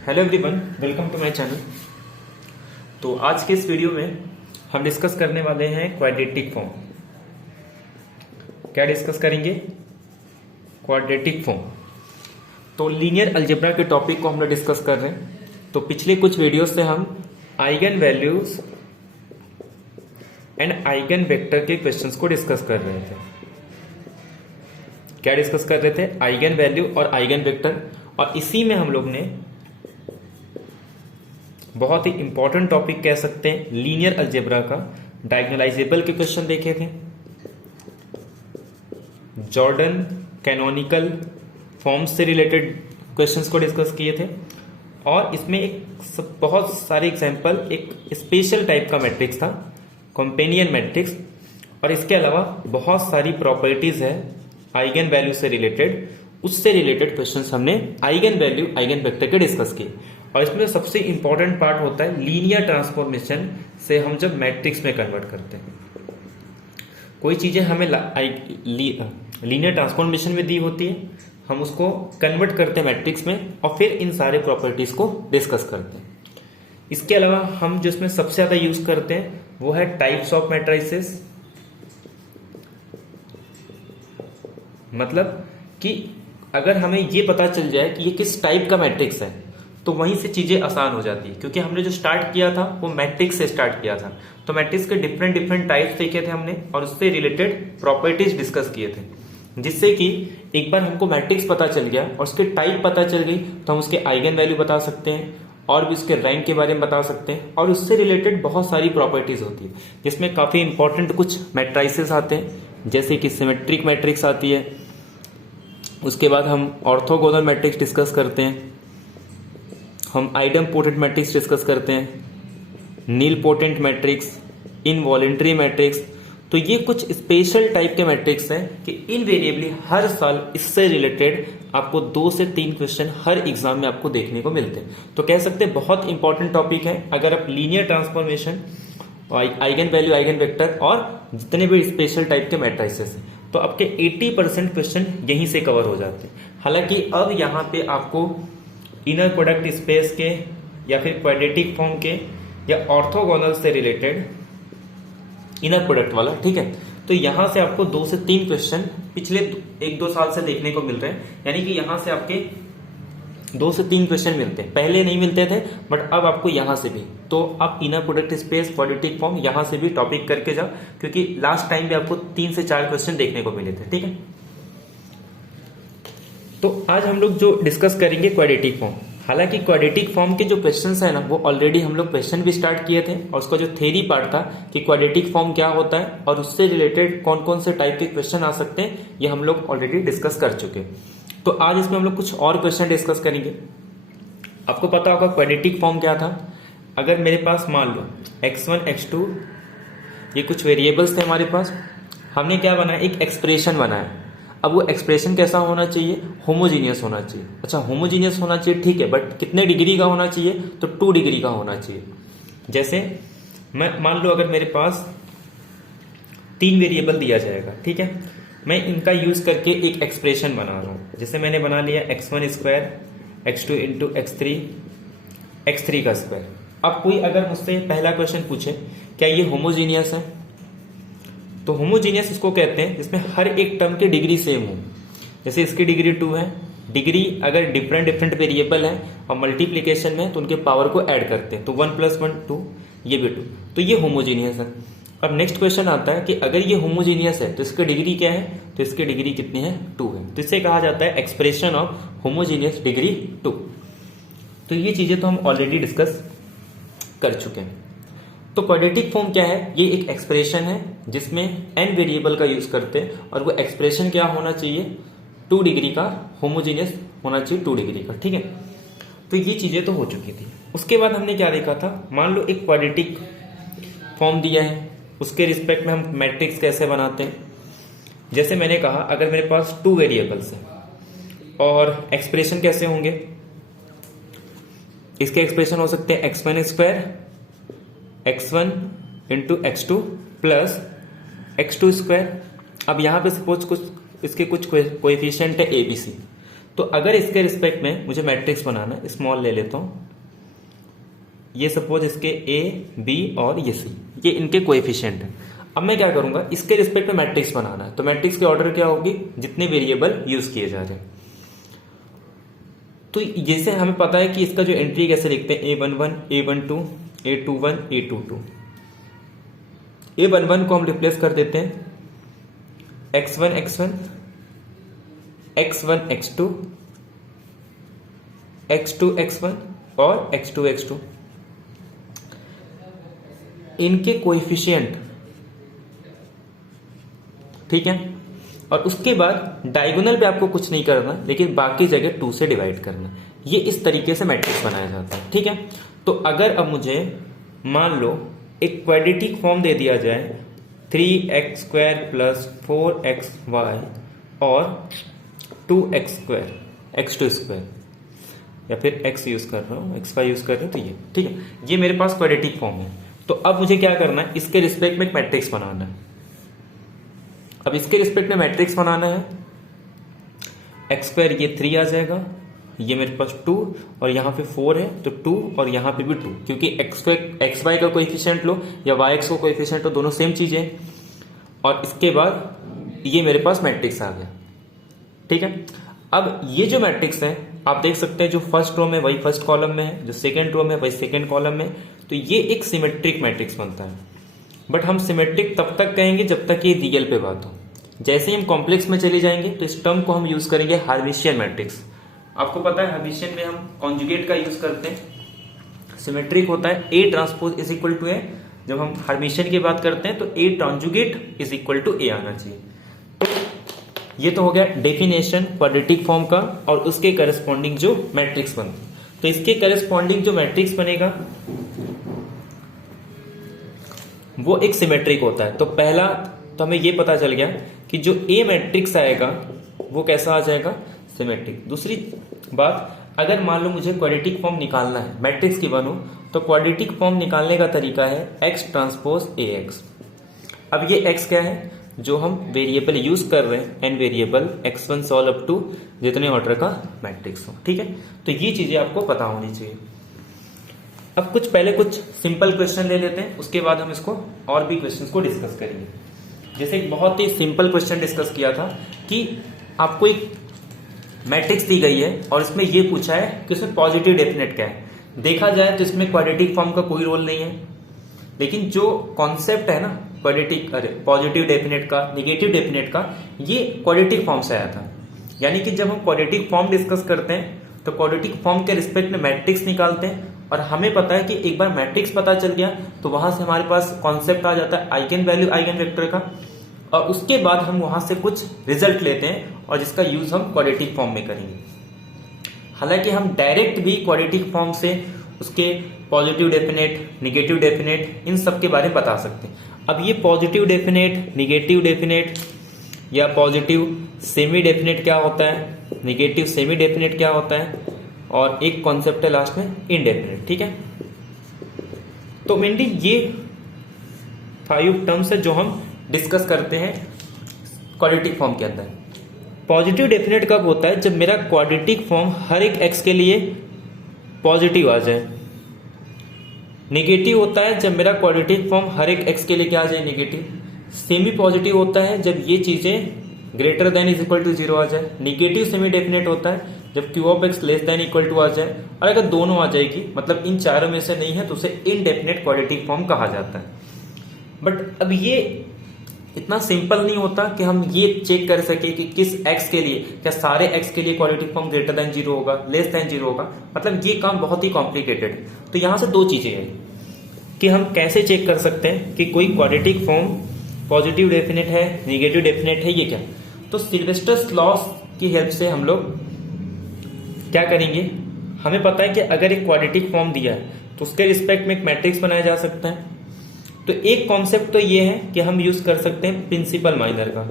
Hello everyone, welcome to my channel. तो आज के इस वीडियो में हम डिस्कस करने वाले हैं क्वाड्रेटिक फॉर्म। क्या डिस्कस करेंगे? Quadratic form. तो लीनियर अलजेब्रा के टॉपिक को हम लोग डिस्कस कर रहे हैं। तो पिछले कुछ वीडियो से हम eigen values and eigen vector के क्वेश्चंस को डिस्कस कर रहे थे। क्या डिस्कस कर रहे थे? आइगन वैल्यू और आइगन वेक्टर। और इसी में हम लोग ने बहुत ही इंपॉर्टेंट टॉपिक कह सकते हैं लीनियर अलजेब्रा का डायगोनलाइजेबल के क्वेश्चन देखे थे, जॉर्डन कैनोनिकल फॉर्म्स से रिलेटेड क्वेश्चंस को डिस्कस किए थे। और इसमें एक बहुत सारे एग्जांपल, एक स्पेशल टाइप का मैट्रिक्स था, कंपेनियन मैट्रिक्स। और इसके अलावा बहुत सारी प्रॉपर्टीज है आइगन वैल्यू से रिलेटेड, उससे रिलेटेड क्वेश्चंस हमने आइगन वैल्यू आइगन वेक्टर के डिस्कस किए। और इसमें सबसे इंपॉर्टेंट पार्ट होता है लीनियर ट्रांसफॉर्मेशन से हम जब मैट्रिक्स में कन्वर्ट करते हैं। कोई चीजें हमें लीनियर ट्रांसफॉर्मेशन में दी होती है, हम उसको कन्वर्ट करते हैं मैट्रिक्स में और फिर इन सारे प्रॉपर्टीज को डिस्कस करते हैं। इसके अलावा हम जो इसमें सबसे ज्यादा यूज करते हैं वो है टाइप्स ऑफ मैट्रिसेस। मतलब कि अगर हमें ये पता चल जाए कि ये किस टाइप का मैट्रिक्स है तो वहीं से चीजें आसान हो जाती है, क्योंकि हमने जो स्टार्ट किया था वो मैट्रिक्स से स्टार्ट किया था। तो मैट्रिक्स के डिफरेंट टाइप्स देखे थे हमने और उससे रिलेटेड प्रॉपर्टीज डिस्कस किए थे, जिससे कि एक बार हमको मैट्रिक्स पता चल गया और उसके टाइप पता चल गई तो हम उसके आइगन वैल्यू बता सकते हैं और भी उसके रैंक के बारे में बता सकते हैं। और उससे रिलेटेड बहुत सारी प्रॉपर्टीज होती है, जिसमें काफी इंपॉर्टेंट कुछ मैट्राइसेस आते हैं, जैसे कि सिमेट्रिक मैट्रिक्स आती है। उसके बाद हम ऑर्थोगोनल मैट्रिक्स डिस्कस करते हैं, हम आइडम्पोटेंट मैट्रिक्स डिस्कस करते हैं, नील पोटेंट मैट्रिक्स, इनवॉलेंट्री मैट्रिक्स। तो ये कुछ स्पेशल टाइप के मैट्रिक्स हैं कि इनवेरिएबली हर साल इससे रिलेटेड आपको 2 से 3 क्वेश्चन हर एग्जाम में आपको देखने को मिलते हैं। तो कह सकते हैं बहुत इंपॉर्टेंट टॉपिक है। अगर आप linear transformation, eigen value, eigen vector और जितने भी स्पेशल टाइप के मैट्रिसेस हैं तो आपके 80% क्वेश्चन यहीं से कवर हो जाते हैं। हालांकि अब यहाँ पे आपको इनर प्रोडक्ट स्पेस के या फिर क्वाड्रेटिक फॉर्म के या ऑर्थोगोनल से रिलेटेड इनर प्रोडक्ट वाला, ठीक है, तो यहां से आपको 2 से 3 क्वेश्चन पिछले 1-2 साल से देखने को मिल रहे हैं। यानी कि यहां से आपके 2 से 3 क्वेश्चन मिलते हैं, पहले नहीं मिलते थे बट अब आपको यहां से भी। तो आप inner product space, quadratic form यहां से भी टॉपिक करके जाओ, क्योंकि लास्ट टाइम भी आपको 3 से 4 क्वेश्चन देखने को मिले थे, ठीक है। तो आज हम लोग जो डिस्कस करेंगे क्वाड्रेटिक फॉर्म। हालांकि क्वाड्रेटिक फॉर्म के जो क्वेश्चंस है ना, वो ऑलरेडी हम लोग क्वेश्चन भी स्टार्ट किए थे और उसका जो थ्योरी पार्ट था कि क्वाड्रेटिक फॉर्म क्या होता है और उससे रिलेटेड कौन कौन से टाइप के क्वेश्चन आ सकते हैं, ये हम लोग ऑलरेडी डिस्कस कर चुके। तो आज इसमें हम लोग कुछ और क्वेश्चन डिस्कस करेंगे। आपको पता होगा क्वाड्रेटिक फॉर्म क्या था। अगर मेरे पास मान लो x1 x2 ये कुछ वेरिएबल्स थे हमारे पास, हमने क्या बनाया, एक एक्सप्रेशन बनाया। अब वो एक्सप्रेशन कैसा होना चाहिए? होमोजीनियस होना चाहिए। अच्छा, होमोजीनियस होना चाहिए, ठीक है, बट कितने डिग्री का होना चाहिए? तो 2 डिग्री का होना चाहिए। जैसे मैं मान लो अगर मेरे पास 3 वेरिएबल दिया जाएगा, ठीक है, मैं इनका यूज करके एक एक्सप्रेशन बना रहा हूं। जैसे मैंने बना लिया x1 square x2 into x3 का स्क्वायर। अब कोई अगर मुझसे पहला क्वेश्चन पूछे क्या ये होमोजीनियस है, तो होमोजीनियस इसको कहते हैं जिसमें हर एक टर्म की डिग्री सेम हो। जैसे इसकी डिग्री 2 है, डिग्री अगर डिफरेंट वेरिएबल है और मल्टीप्लीकेशन में तो उनके पावर को ऐड करते हैं, तो 1 + 1 2, ये भी 2, तो ये होमोजीनियस है। अब नेक्स्ट क्वेश्चन आता है कि अगर ये होमोजीनियस है तो इसकी डिग्री क्या है? तो इसकी डिग्री कितनी है? 2 है। तो इसे कहा जाता है एक्सप्रेशन ऑफ होमोजीनियस डिग्री 2। तो ये चीजें तो हम ऑलरेडी डिस्कस कर चुके हैं। तो क्वाड्रेटिक फॉर्म क्या है? ये एक एक्सप्रेशन है जिसमें n वेरिएबल का यूज करते हैं और वो एक्सप्रेशन क्या होना चाहिए? 2 डिग्री का, होमोजीनियस होना चाहिए 2 डिग्री का, ठीक है। तो ये चीजें तो हो चुकी थी। उसके बाद हमने क्या देखा था, मान लो एक क्वाड्रेटिक फॉर्म दिया है, उसके रिस्पेक्ट में हम मैट्रिक्स कैसे बनाते हैं। जैसे मैंने कहा अगर मेरे पास 2 वेरिएबल्स है और एक्सप्रेशन कैसे होंगे, इसके एक्सप्रेशन हो सकते हैं x1 square x1 into x2 plus x2 square. अब यहां पे सपोज कुछ इसके कुछ कोएफिशिएंट है abc, तो अगर इसके रिस्पेक्ट में मुझे मैट्रिक्स बनाना है, स्मॉल ले लेता हूं, ये सपोज इसके ए बी और ये सी, ये इनके कोएफिशिएंट है। अब मैं क्या करूंगा, इसके रिस्पेक्ट में मैट्रिक्स बनाना है, तो मैट्रिक्स की ऑर्डर क्या होगी, जितने वेरिएबल यूज किए जा रहे हैं। तो जैसे हमें पता है कि इसका जो एंट्री कैसे लिखते हैं, A11, A12, A21, A22। A11 को हम रिप्लेस कर देते हैं X1 X1, X1 X2, X2 X1 और X2 X2, इनके कोएफिशिएंट, ठीक है। और उसके बाद डायगोनल पे आपको कुछ नहीं करना, लेकिन बाकी जगह 2 से डिवाइड करना। ये इस तरीके से मैट्रिक्स बनाया जाता है, ठीक है। तो अगर अब मुझे मान लो एक क्वाड्रेटिक फॉर्म दे दिया जाए 3x² + 4xy और 2x² x2², या फिर x यूज कर रहा हूं, xy यूज कर रहा हूं, तो ये ठीक है, ये मेरे पास क्वाड्रेटिक फॉर्म है। तो अब मुझे क्या करना है, इसके रिस्पेक्ट में एक मैट्रिक्स बनाना है। अब इसके रिस्पेक्ट में मैट्रिक्स बनाना है, x² ये 3 आ जाएगा, ये मेरे पास 2 और यहाँ पे 4 है, तो 2 और यहाँ पे भी 2, क्योंकि xy का कोएफिशिएंट लो या yx का कोएफिशिएंट लो, दोनों सेम चीजें। और इसके बाद ये मेरे पास मैट्रिक्स आ गया, ठीक है। अब ये जो मैट्रिक्स है आप देख सकते हैं, जो फर्स्ट रो में वही फर्स्ट कॉलम में है, जो सेकेंड रो में वही सेकेंड कॉलम में, तो ये एक सिमेट्रिक मैट्रिक्स बनता है। बट हम सिमेट्रिक तब तक कहेंगे जब तक ये रियल पे बात हो। जैसे ही हम कॉम्प्लेक्स में चले जाएंगे तो इस टर्म को हम यूज करेंगे हर्मिशियन मैट्रिक्स। आपको पता है हर्मिशियन में हम कॉन्जुगेट का यूज करते हैं। सिमेट्रिक होता है A transpose is equal to A, जब हम हर्मिशियन की बात करते हैं तो A tranjugate is equal to A आना चाहिए। ये तो हो गया डेफिनेशन क्वाड्रेटिक फॉर्म का और उसके करस्पॉन्डिंग जो मैट्रिक्स बनता है। तो इसके करस्पॉन्डिंग जो मैट्रिक्स बनेगा वो एक सिमेट्रिक होता है। तो पहला तो हमें ये पता चल गया कि जो A मैट्रिक्स आएगा वो कैसा आ जाएगा, सिमेट्रिक। दूसरी बात, अगर मान लो मुझे क्वाड्रेटिक फॉर्म निकालना है, मैट्रिक्स की बनूं, तो क्वाड्रेटिक फॉर्म निकालने का तरीका है x ट्रांसपोज AX। अब ये x क्या है, जो हम वेरिएबल यूज कर रहे हैं, n variable x1 solve up to जितने ऑर्डर का मैट्रिक्स हो, ठीक है। तो ये चीजें आपको पता होनी चाहिए। अब कुछ सिंपल क्वेश्चन ले लेते हैं, उसके बाद हम इसको और भी क्वेश्चंस को डिस्कस करेंगे। जैसे एक बहुत ही सिंपल क्वेश्चन डिस्कस किया था कि आपको एक मैट्रिक्स दी गई है और इसमें ये पूछा है कि उसमें पॉजिटिव डेफिनेट क्या है। देखा जाए तो इसमें क्वाड्रेटिक फॉर्म का कोई रोल नहीं है, लेकिन जो कॉन्सेप्ट है ना पॉजिटिव डेफिनेट का, नेगेटिव डेफिनेट का, ये क्वाड्रेटिक फॉर्म से आया था। यानी कि जब हम क्वाड्रेटिक फॉर्म डिस्कस करते हैं तो क्वाड्रेटिक फॉर्म के रिस्पेक्ट में मैट्रिक्स निकालते हैं, और हमें पता है कि एक बार मैट्रिक्स पता चल गया तो वहां से हमारे पास कॉन्सेप्ट आ जाता है आइगन वैल्यू आइगन वेक्टर का, और उसके बाद हम वहां से कुछ रिजल्ट लेते हैं और जिसका यूज हम क्वाड्रेटिक फॉर्म में करेंगे। हालांकि हम डायरेक्ट भी क्वाड्रेटिक फॉर्म से उसके पॉजिटिव डेफिनेट, निगेटिव डेफिनेट, इन सब के बारे में बता सकते हैं। अब ये पॉजिटिव डेफिनेट, निगेटिव डेफिनेट या पॉजिटिव सेमी डेफिनेट क्या होता है, निगेटिव सेमी डेफिनेट क्या होता है, और एक कॉन्सेप्ट है लास्ट में इनडेफिनेट, ठीक है। तो मेनली ये 5 टर्म्स है जो हम डिस्कस करते हैं क्वाड्रेटिक फॉर्म के अंदर। पॉजिटिव डेफिनेट कब होता है, जब मेरा क्वाड्रेटिक फॉर्म हर एक x के लिए पॉजिटिव आ जाए। नेगेटिव होता है जब मेरा क्वाड्रेटिक फॉर्म हर एक x के लिए क्या आ जाए, नेगेटिव। सेमी पॉजिटिव होता है जब ये चीजें greater than is equal to 0 आ जाए। निगेटिव सेमी डेफिनेट होता है जब q of x less than equal to आ जाए, और अगर दोनों आ जाएगी, मतलब इन चारों में से नहीं है, तो उसे इनडेफिनेट क्वाड्रेटिक फॉर्म कहा जाता है। बट अब ये इतना सिंपल नहीं होता कि हम ये चेक कर सके कि किस x के लिए, क्या सारे x के लिए क्वाड्रेटिक फॉर्म ग्रेटर देन 0 होगा, लेस देन 0 होगा। मतलब ये काम बहुत ही कॉम्प्लिकेटेड है। तो यहां से 2 चीजें हैं कि हम कैसे चेक कर सकते हैं कि कोई क्वाड्रेटिक फॉर्म पॉजिटिव डेफिनेट है, निगेटिव डेफिनेट है, ये क्या। तो सिल्वेस्टर्स लॉस की हेल्प से हम लोग क्या करेंगे, हमें पता है कि अगर एक क्वाड्रेटिक फॉर्म दिया है तो उसके रिस्पेक्ट में एक मैट्रिक्स बनाया जा सकता है। तो एक कॉन्सेप्ट तो ये है कि हम यूज कर सकते हैं प्रिंसिपल माइनर का,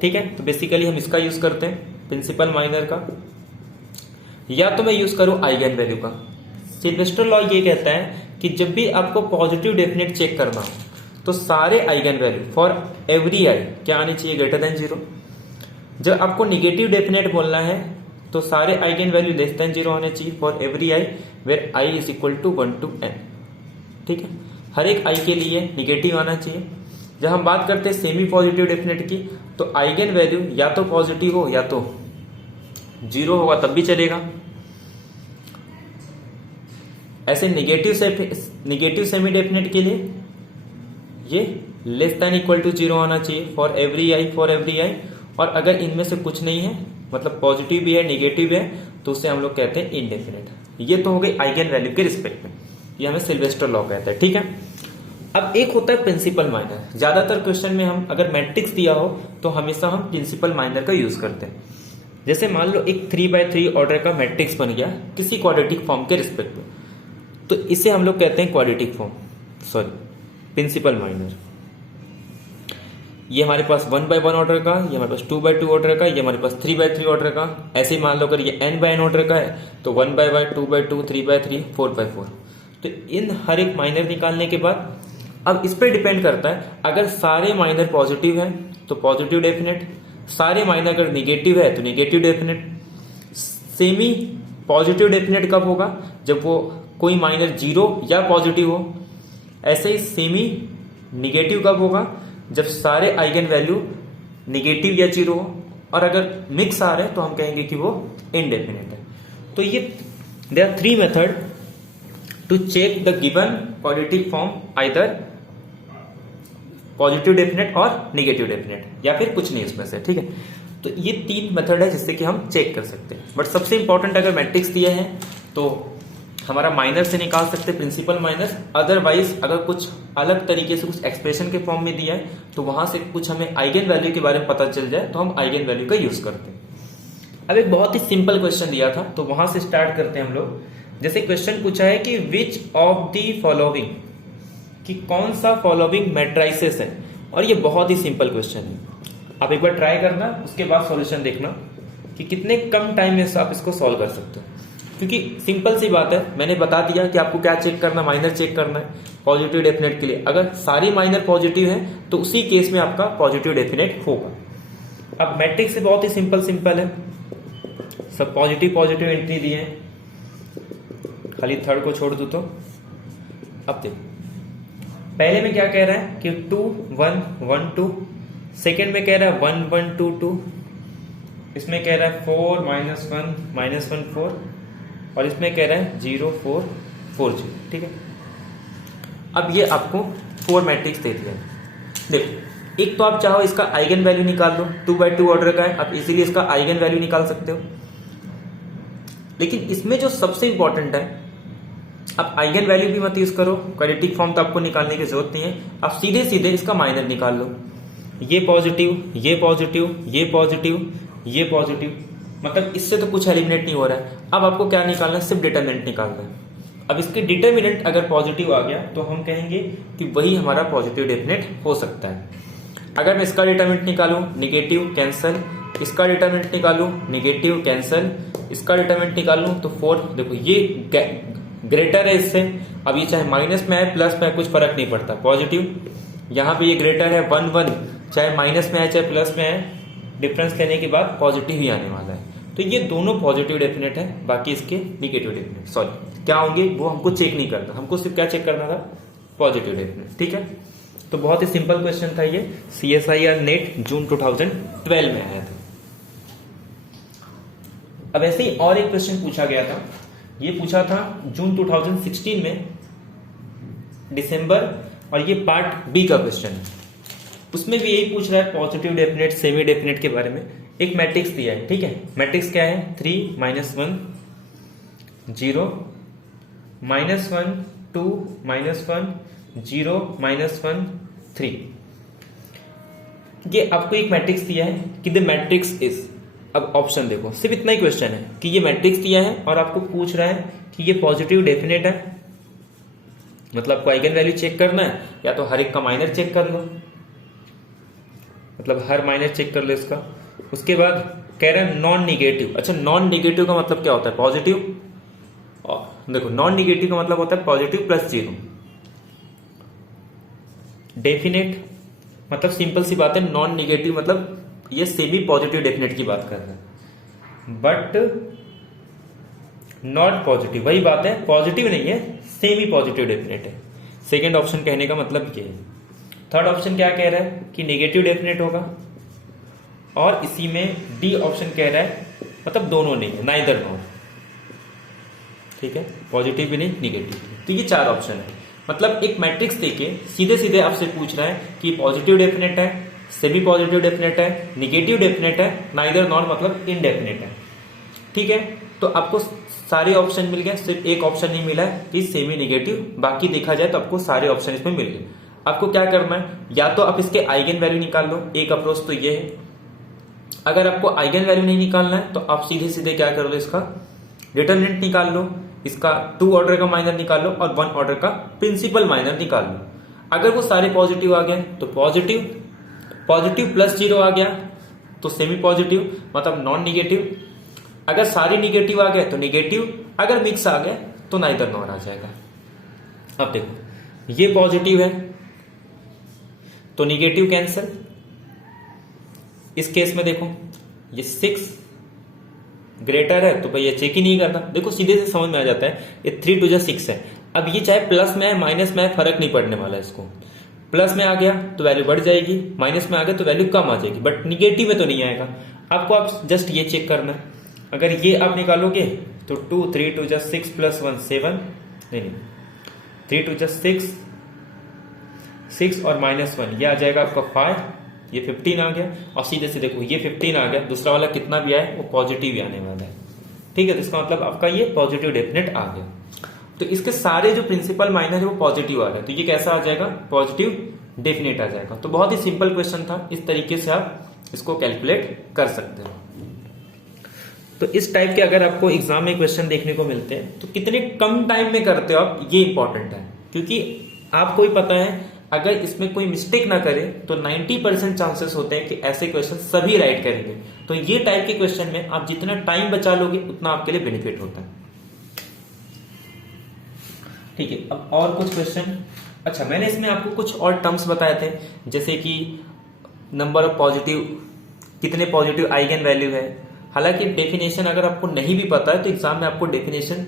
ठीक है। तो बेसिकली हम इसका यूज करते हैं प्रिंसिपल माइनर का, या तो मैं यूज करूं आइगन वैल्यू का। सिल्वेस्टर लॉ ये कहता है कि जब भी आपको पॉजिटिव डेफिनेट चेक करना हो तो सारे आइगन वैल्यू फॉर एवरी आई क्या आनी चाहिए, ग्रेटर देन 0। जब आपको निगेटिव डेफिनेट बोलना है तो सारे आइगन वैल्यू लेस देन 0 होने चाहिए for every I where I is equal to 1 to n। ठीक है, हर एक आई के लिए निगेटिव आना चाहिए। जब हम बात करते हैं सेमी पॉजिटिव डेफिनेट की, तो आइगन वैल्यू या तो पॉजिटिव हो या तो 0 होगा तब भी चलेगा। ऐसे निगेटिव सेमी डेफिनेट के लिए ये लेस देन इक्वल टू 0 होना चाहिए फॉर एवरी आई। और अगर इनमें से कुछ नहीं है, मतलब पॉजिटिव भी है निगेटिव है, तो उसे हम लोग कहते हैं इनडेफिनेट। ये तो हो गई आइगन वैल्यू के रिस्पेक्ट में, ये हमें सिल्वेस्टर लॉ कहता है। ठीक है, अब एक होता है प्रिंसिपल माइनर। ज्यादातर क्वेश्चन में हम अगर मैट्रिक्स दिया हो तो हमेशा हम प्रिंसिपल माइनर का यूज करते हैं। जैसे मान लो एक 3x3 ऑर्डर का मैट्रिक्स बन गया किसी क्वाड्रेटिक फॉर्म के रिस्पेक्ट में, तो इसे हम लोग कहते हैं प्रिंसिपल माइनर। ये हमारे पास 1/1 ऑर्डर का, ये हमारे पास 2/2 ऑर्डर का, ये हमारे पास 3/3 ऑर्डर का। ऐसे ही मान लो अगर ये n/n ऑर्डर का है तो 1/1, 2/2, 3/3, 4/4। तो इन हर एक माइनर निकालने के बाद अब इस पर डिपेंड करता है, अगर सारे माइनर पॉजिटिव है तो पॉजिटिव डेफिनेट, सारे माइनर अगर निगेटिव है तो negative definite. Semi positive definite कब होगा? जब वो कोई माइनर 0 या पॉजिटिव हो। ऐसे ही सेमी निगेटिव कब होगा? जब सारे आइगन वैल्यू निगेटिव या 0 हो। और अगर मिक्स आ रहे हैं तो हम कहेंगे कि वो इनडेफिनेट है। तो ये there are 3 method to check the given quadratic form, either positive definite और निगेटिव डेफिनेट, या फिर कुछ नहीं इसमें से। ठीक है, तो ये 3 मेथड है जिससे कि हम चेक कर सकते हैं। बट सबसे इंपॉर्टेंट, अगर मैट्रिक्स दिया है तो हमारा माइनर से निकाल सकते हैं प्रिंसिपल माइनर। अदरवाइज अगर कुछ अलग तरीके से कुछ एक्सप्रेशन के फॉर्म में दिया है तो वहां से कुछ हमें आइगन वैल्यू के बारे में पता चल जाए तो हम आइगन वैल्यू का यूज करते हैं। अब एक बहुत ही सिंपल क्वेश्चन दिया था तो वहां से स्टार्ट करते हैं हम लोग। जैसे क्वेश्चन पूछा है कि विच ऑफ द फॉलोइंग, कि कौन सा फॉलोइंग मैट्राइसेस है। और ये बहुत ही सिंपल क्वेश्चन है, आप एक बार ट्राई करना, उसके बाद सॉल्यूशन देखना कि कितने कम टाइम में आप इसको सॉल्व कर सकते हो। क्योंकि सिंपल सी बात है, मैंने बता दिया कि आपको क्या चेक करना, माइनर चेक करना है पॉजिटिव डेफिनेट के लिए। अगर सारी माइनर पॉजिटिव है तो उसी केस में आपका पॉजिटिव डेफिनेट होगा। अब मैट्रिक्स से बहुत ही सिंपल है, सब पॉजिटिव एंट्री दिए हैं, खाली थर्ड को छोड़ दू तो। अब देखो, पहले में क्या कह रहा है कि 2 1 1 2, सेकेंड में कह रहा है 1 1 2 2, इसमें कह रहा है 4 -1 -1 4, और इसमें कह रहा है 0 4 4 0। ठीक है, अब ये आपको 4 मैट्रिक्स दे दिया है। देखो, एक तो आप चाहो इसका आइगन वैल्यू निकाल लो, 2/2 ऑर्डर का है, आप इजीली इसका आइगन वैल्यू निकाल सकते हो। लेकिन इसमें जो सबसे इंपॉर्टेंट है, आप आइगन वैल्यू भी मत यूज करो, क्वाड्रेटिक फॉर्म तो आपको निकालने की जरूरत नहीं है। आप सीधे इसका माइनर निकाल लो। ये पॉजिटिव, ये पॉजिटिव, ये पॉजिटिव, ये पॉजिटिव, मतलब इससे तो कुछ एलिमिनेट नहीं हो रहा है। अब आपको क्या निकालना है? सिर्फ डिटरमिनेंट निकालना है। अब इसके डिटरमिनेंट अगर पॉजिटिव आ गया तो हम कहेंगे कि वही हमारा पॉजिटिव डेफिनेट हो सकता है। अगर मैं इसका डिटरमिनेंट निकालूं, निगेटिव कैंसल, इसका डिटरमिनेंट निकालूं, निगेटिव कैंसल, इसका डिटरमिनेंट निकालूं तो 4, देखो ये ग्रेटर है इससे। अब ये चाहे माइनस में है प्लस में है, कुछ फर्क नहीं पड़ता, पॉजिटिव। यहाँ पे ये ग्रेटर है 1 1, चाहे माइनस में है चाहे प्लस में है, डिफरेंस लेने के बाद पॉजिटिव ही आने वाला है। तो ये दोनों पॉजिटिव डेफिनेट है, बाकी इसके निगेटिव डेफिनेट क्या होंगे वो हमको चेक नहीं करना, हमको सिर्फ क्या चेक करना था? Positive definite. ठीक है, तो बहुत ही सिंपल क्वेश्चन था ये, CSIR नेट जून 2012 में आया था। अब ऐसे ही और एक क्वेश्चन पूछा गया था, ये पूछा था जून 2016 में, दिसंबर, और ये पार्ट बी का क्वेश्चन है। उसमें भी यही पूछ रहा है पॉजिटिव डेफिनेट, सेमी डेफिनेट के बारे में। एक मैट्रिक्स दिया है, ठीक है, मैट्रिक्स क्या है? 3 -1 0 -1 2 -1 0 -1 3। ये आपको एक मैट्रिक्स दिया है कि द मैट्रिक्स इज, अब ऑप्शन देखो, सिर्फ इतना ही क्वेश्चन है कि ये मैट्रिक्स दिया है और आपको पूछ रहा है कि ये पॉजिटिव डेफिनेट है, मतलब आपको आइगन वैल्यू चेक करना है, या तो हर एक का माइनर चेक कर लो, मतलब हर माइनर चेक कर लो इसका। उसके बाद कह रहा है नॉन निगेटिव। अच्छा, नॉन निगेटिव का मतलब क्या होता है? पॉजिटिव। और देखो, नॉन निगेटिव का मतलब होता है पॉजिटिव प्लस 0। डेफिनेट मतलब सिंपल सी बात है, नॉन निगेटिव मतलब ये सेमी पॉजिटिव डेफिनेट की बात कर रहा है। But not positive. वही बात है, पॉजिटिव नहीं है, सेमी पॉजिटिव डेफिनेट है। सेकेंड ऑप्शन कहने का मतलब ये है। थर्ड ऑप्शन क्या कह रहा है कि नेगेटिव डेफिनेट होगा, और इसी में डी ऑप्शन कह रहा है मतलब दोनों नहीं है, नाइदर नॉर। ठीक है, पॉजिटिव भी नहीं निगेटिव भी। तो ये चार ऑप्शन है। मतलब एक मैट्रिक्स देके सीधे सीधे आपसे पूछ रहा है कि पॉजिटिव डेफिनेट है, सेमी पॉजिटिव डेफिनेट है, निगेटिव डेफिनेट है, नाइदर नॉर मतलब इनडेफिनेट है। ठीक है, तो आपको सारे ऑप्शन मिल गए, सिर्फ एक ऑप्शन नहीं मिला है कि सेमी निगेटिव। बाकी देखा जाए तो आपको सारे ऑप्शन इसमें मिल गए। आपको क्या करना है, या तो आप इसके आइगन वैल्यू निकाल लो, एक अप्रोच तो ये है। अगर आपको आइगन वैल्यू नहीं निकालना है तो आप सीधे सीधे क्या कर लो, इसका डिटरमिनेंट निकाल लो, इसका 2 ऑर्डर का माइनर निकाल लो और 1 ऑर्डर का प्रिंसिपल माइनर निकाल लो। अगर वो सारे पॉजिटिव आ गए तो पॉजिटिव, पॉजिटिव प्लस 0 आ गया तो सेमी पॉजिटिव मतलब नॉन निगेटिव। अगर सारे निगेटिव आ गए तो निगेटिव, अगर मिक्स आ गए तो नाइदर नॉर आ जाएगा। अब देखो ये पॉजिटिव है तो निगेटिव कैंसिल। इस केस में देखो ये 6 ग्रेटर है तो भाई ये चेक ही नहीं करना। देखो सीधे से समझ में आ जाता है, ये 3 2 6 है। अब ये चाहे प्लस में है माइनस में है, फर्क नहीं पड़ने वाला इसको। प्लस में आ गया तो वैल्यू बढ़ जाएगी, माइनस में आ गया तो वैल्यू कम आ जाएगी, बट निगेटिव में तो नहीं आएगा। आपको आप जस्ट ये चेक करना है। अगर ये आप निकालोगे तो 2 3 2 6 प्लस 1 7, नहीं 3 2 6, 6 और माइनस 1 ये आ जाएगा आपका 5, ये 15 आ गया। और सीधे से देखो ये 15 आ गया, दूसरा वाला कितना भी आए वो पॉजिटिव ही आने वाला है। ठीक है, तो इसका मतलब आपका ये पॉजिटिव डेफिनेट आ गया। तो इसके सारे जो प्रिंसिपल माइनर है वो पॉजिटिव आ रहे हैं, तो ये कैसा आ जाएगा, पॉजिटिव डेफिनेट आ जाएगा। तो बहुत ही सिंपल क्वेश्चन था, इस तरीके से आप इसको कैलकुलेट कर सकते हो। तो इस टाइप के अगर आपको एग्जाम में क्वेश्चन देखने को मिलते हैं तो कितने कम टाइम में करते हो आप, ये इंपॉर्टेंट है। क्योंकि आपको ही पता है अगर इसमें कोई मिस्टेक ना करे तो 90% चांसेस होते हैं कि ऐसे क्वेश्चन सभी राइट करेंगे। तो ये टाइप के क्वेश्चन में आप जितना टाइम बचा लोगे उतना आपके लिए बेनिफिट होता है। ठीक है, अब और कुछ क्वेश्चन। अच्छा, मैंने इसमें आपको कुछ और टर्म्स बताए थे, जैसे कि नंबर ऑफ पॉजिटिव, कितने पॉजिटिव आइगन वैल्यू है। हालांकि डेफिनेशन अगर आपको नहीं भी पता है तो एग्जाम में आपको डेफिनेशन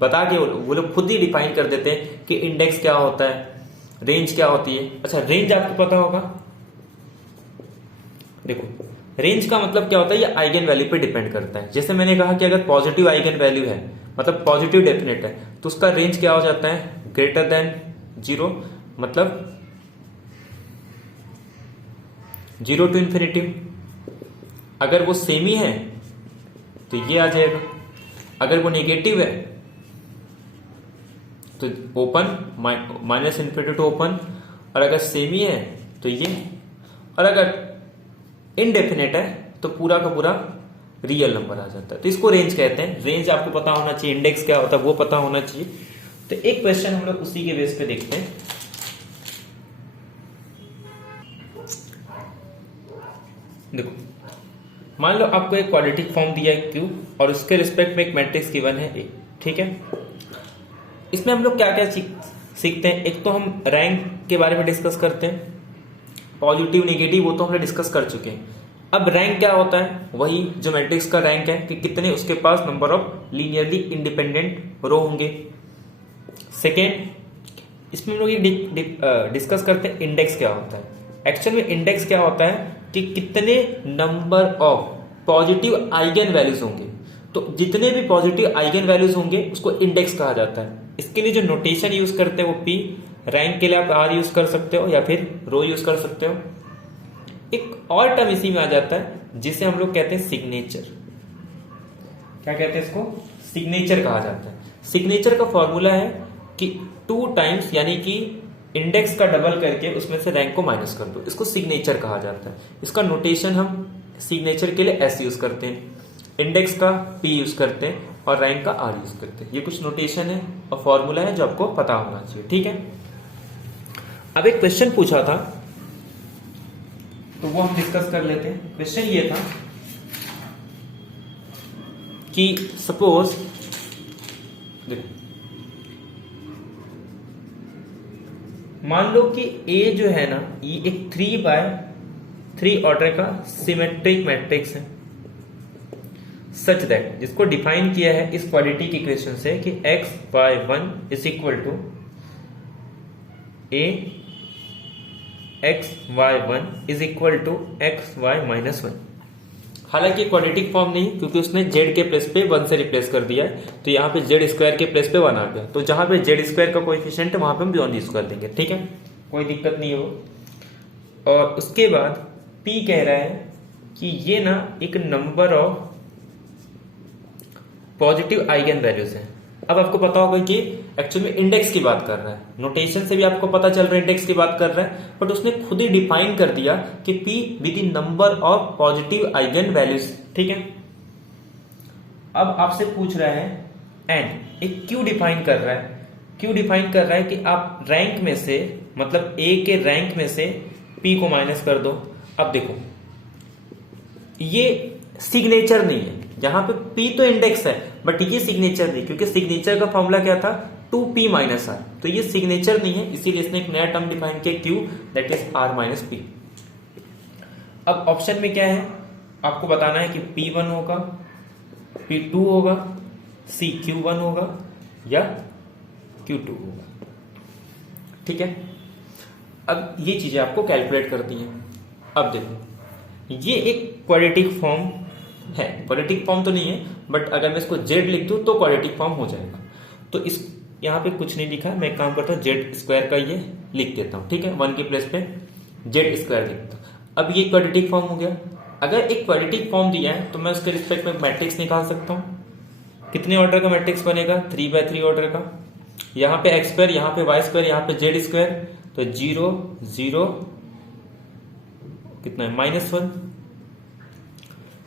बता के वो लोग खुद ही डिफाइन कर देते हैं कि इंडेक्स क्या होता है, रेंज क्या होती है। अच्छा, रेंज आपको पता होगा। देखो रेंज का मतलब क्या होता है, ये आइगन वैल्यू पे डिपेंड करता है। जैसे मैंने कहा कि अगर पॉजिटिव आइगन वैल्यू है मतलब पॉजिटिव डेफिनेट है तो उसका रेंज क्या हो जाता है, ग्रेटर देन 0 मतलब 0 टू इन्फिनिटी। अगर वो सेमी है तो ये आ जाएगा, अगर वो नेगेटिव है तो open minus infinity to open, और अगर सेमी है तो ये, और अगर इनडेफिनेट है तो पूरा का पूरा रियल नंबर आ जाता है। तो इसको रेंज कहते हैं। रेंज आपको पता होना चाहिए, इंडेक्स क्या होता है वो पता होना चाहिए। तो एक क्वेश्चन हम लोग उसी के बेस पे देखते हैं। देखो मान लो आपको एक क्वाड्रेटिक फॉर्म दिया है Q और उसके रिस्पेक्ट में एक मैट्रिक्स गिवन है A। ठीक है, इसमें हम लोग क्या क्या सीखते हैं। एक तो हम रैंक के बारे में डिस्कस करते हैं, पॉजिटिव नेगेटिव वो तो हमने डिस्कस कर चुके हैं। अब रैंक क्या होता है, वही जो मैट्रिक्स का रैंक है कि कितने उसके पास नंबर ऑफ लीनियरली इंडिपेंडेंट रो होंगे। सेकेंड, इसमें हम लोग ये डिस्कस करते हैं इंडेक्स क्या होता है। एक्चुअल में इंडेक्स क्या होता है कि कितने number of positive eigen values होंगे। तो जितने भी पॉजिटिव आइगन वैल्यूज होंगे उसको इंडेक्स कहा जाता है। इसके लिए जो नोटेशन यूज करते हैं वो P, रैंक के लिए आप R यूज कर सकते हो या फिर रो यूज कर सकते हो। एक और टर्म इसी में आ जाता है जिसे हम लोग कहते हैं सिग्नेचर। क्या कहते हैं इसको, सिग्नेचर कहा जाता है। सिग्नेचर का फॉर्मूला है कि 2 टाइम्स यानी कि इंडेक्स का डबल करके उसमें से रैंक को माइनस कर दो, इसको सिग्नेचर कहा जाता है। इसका नोटेशन हम सिग्नेचर के लिए S यूज करते हैं, इंडेक्स का P यूज करते हैं और रैंक का R यूज करते हैं। ये कुछ नोटेशन है और फॉर्मूला है जो आपको पता होना चाहिए। ठीक है, अब एक क्वेश्चन पूछा था तो वो हम डिस्कस कर लेते हैं। क्वेश्चन ये था कि सपोज मान लो कि A जो है ना ये एक 3 by 3 ऑर्डर का सिमेट्रिक मैट्रिक्स है। सच दैट, जिसको डिफाइन किया है इस क्वाड्रेटिक इक्वेशन से कि xy1 is equal to a xy1 is equal to xy minus 1। हालांकि क्वाड्रेटिक फॉर्म नहीं, क्योंकि उसने z के प्लेस पे 1 से रिप्लेस कर दिया है, तो यहाँ पे z स्क्वायर के प्लेस पे 1 आ गया, तो जहां पे z स्क्वायर का कोएफिशिएंट है वहां पे हम बॉन्ड यूज कर देंगे। ठीक है, कोई दिक्कत नहीं हो। और उसके बाद p कह रहा है कि ये ना एक number of positive eigen values है। अब आपको पता होगा कि एक्चुअली में इंडेक्स की बात कर रहा है, नोटेशन से भी आपको पता चल रहा है इंडेक्स की बात कर रहा है, बट उसने खुद ही डिफाइन कर दिया कि p with in number of positive eigen values. ठीक है, अब आपसे पूछ रहा है n, एक क्यों डिफाइन कर रहा है, क्यों डिफाइन कर रहा है कि आप रैंक में से, मतलब a के रैंक में से p को माइनस कर दो। अब देखो ये सिग्नेचर नहीं है, जहां पे p तो इंडेक्स है बट ये सिग्नेचर नहीं, क्योंकि सिग्नेचर का फॉर्मूला क्या था 2p माइनस r, तो ये सिग्नेचर नहीं है, इसीलिए इसने एक नया टर्म डिफाइन किया q, that is r minus p। अब ऑप्शन में क्या है, आपको बताना है कि p1 होगा, p2 होगा, c q1 होगा या q2 होगा। ठीक है, अब ये चीजें आपको कैलकुलेट करती हैं। अब देखो ये एक क्वाड्रेटिक फॉर्म है, क्वाड्रेटिक फॉर्म तो नहीं है, बट अगर मैं इसको z लिख दूं तो क्वाड्रेटिक फॉर्म हो जाएगा। तो इस यहाँ पे कुछ नहीं लिखा, मैं एक काम करता हूँ z स्क्वायर का ये लिख देता हूँ। ठीक है, 1 के प्लेस पे z स्क्वायर लिखता हूँ। अब ये क्वाड्रेटिक फॉर्म हो गया। अगर एक क्वाड्रेटिक फॉर्म दिया है तो मैं उसके रिस्पेक्ट में मैट्रिक्स निकाल सकता हूँ। कितने ऑर्डर का मैट्रिक्स बनेगा, 3x3 ऑर्डर का। यहाँ पे x स्क्वायर, यहाँ पे y स्क्वायर, यहाँ पे z स्क्वायर, तो 0 0 कितना है -1।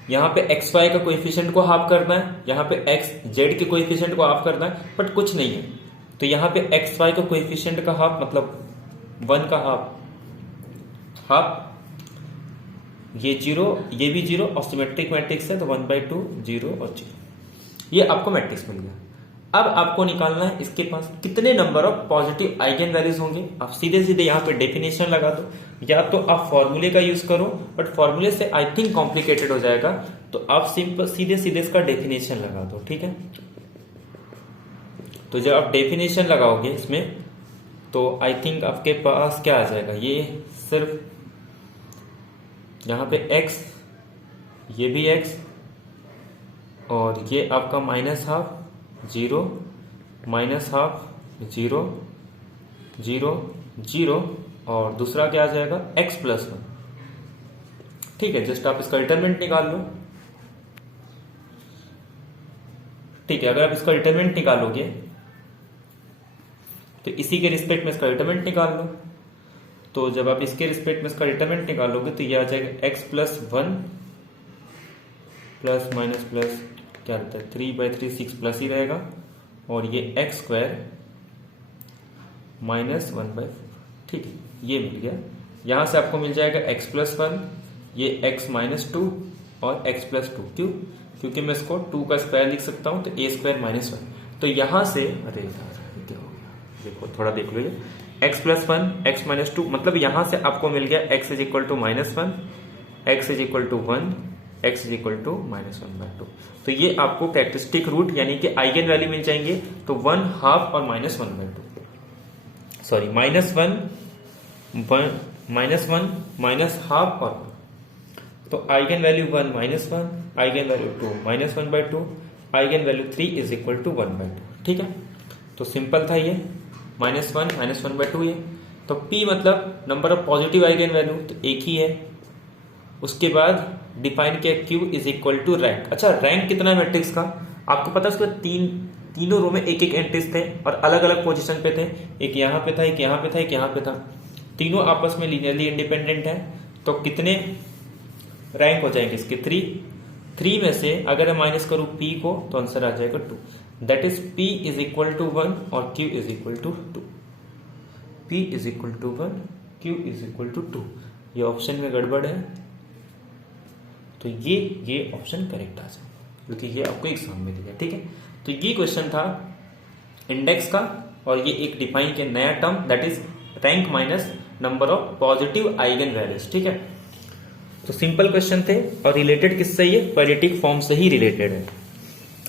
यहाँ पे एक्स वाई का कोएफिशिएंट को हाफ करना है, यहाँ पे एक्स जेड के कोएफिशिएंट को हाफ करना है, बट कुछ नहीं है, तो यहाँ पे एक्स वाई का कोएफिशिएंट का हाफ मतलब 1 का हाफ, ये 0 ये भी 0, और सिमेट्रिक मैट्रिक्स है तो 1/2 0 और 0, ये आपको मैट्रिक्स मिल गया। अब आपको निकालना है इसके पास कितने number of positive eigen values होंगे। आप सीधे सीधे यहाँ पे डेफिनेशन लगा दो, या तो आप फॉर्मूले का यूज करो, बट फॉर्मूले से आई थिंक कॉम्प्लिकेटेड हो जाएगा, तो आप सिंपल सीधे सीधे इसका डेफिनेशन लगा दो। ठीक है, तो जब आप डेफिनेशन लगाओगे इसमें तो आई थिंक आपके पास क्या आ जाएगा, ये सिर्फ यहाँ पे x, ये भी x, और ये आपका -12 0 -12 0 0 0, और दूसरा क्या आ जाएगा x+1। ठीक है, जस्ट आप इसका डिटरमिनेंट निकाल लो। ठीक है, अगर आप इसका डिटरमिनेंट निकालोगे तो इसी के रिस्पेक्ट में इसका डिटरमिनेंट निकाल लो। तो जब आप इसके रिस्पेक्ट में इसका डिटरमिनेंट निकालोगे तो ये आ जाएगा x+1 प्लस माइनस प्लस क्या रहता है 3/3 6 प्लस ही रहेगा, और ये x स्क्वायर -1/4। ठीक है, ये मिल गया। यहां से आपको मिल जाएगा x+1, ये x-2 और x+2। क्यों? क्योंकि मैं इसको 2 का स्क्वायर लिख सकता हूं, तो a² -1। तो यहां से अरे यार क्या हो गया, देखो थोड़ा देख लो, x+1 x-2, मतलब यहां से आपको मिल गया x = -1, x = 1, x = -1/2। तो ये आपको कैरेक्टरिस्टिक रूट यानी कि आइगन वैल्यू मिल जाएंगे, तो 1/2 और -1/2, सॉरी -1 -1 और 1। तो eigen value 1 -1, eigen value 2 -1/2, eigen value 3 = 1/2। ठीक है, तो सिंपल था ये, -1 -1/2 ये। तो P मतलब number of positive eigen value, तो एक ही है। उसके बाद डिफाइन किया Q = रैंक। अच्छा, रैंक कितना है मैट्रिक्स का आपको पता है, उसके तीनों रो में एक एंट्रीज थे और अलग अलग पोजीशन पे थे, एक यहाँ पे था, एक यहाँ पे था, एक यहाँ पे था, तीनों आपस में लीनियरली इंडिपेंडेंट है। तो कितने रैंक हो जाएंगे इसके 3 में से अगर मैं माइनस करूं P को तो आंसर आ जाएगा 2, दैट इज P = 1 और Q = 2। P = 1, Q = 2। ये ऑप्शन में गड़बड़ है, तो ये ऑप्शन करेक्ट आ जाए, क्योंकि ये आपको एग्जाम में दिया। ठीक है, तो ये क्वेश्चन था इंडेक्स का, और ये एक डिफाइन किया नया term, that is rank minus number of positive eigen values. ठीक है, तो सिंपल क्वेश्चन थे और रिलेटेड किससे, ये क्वाड्रेटिक फॉर्म से ही रिलेटेड है।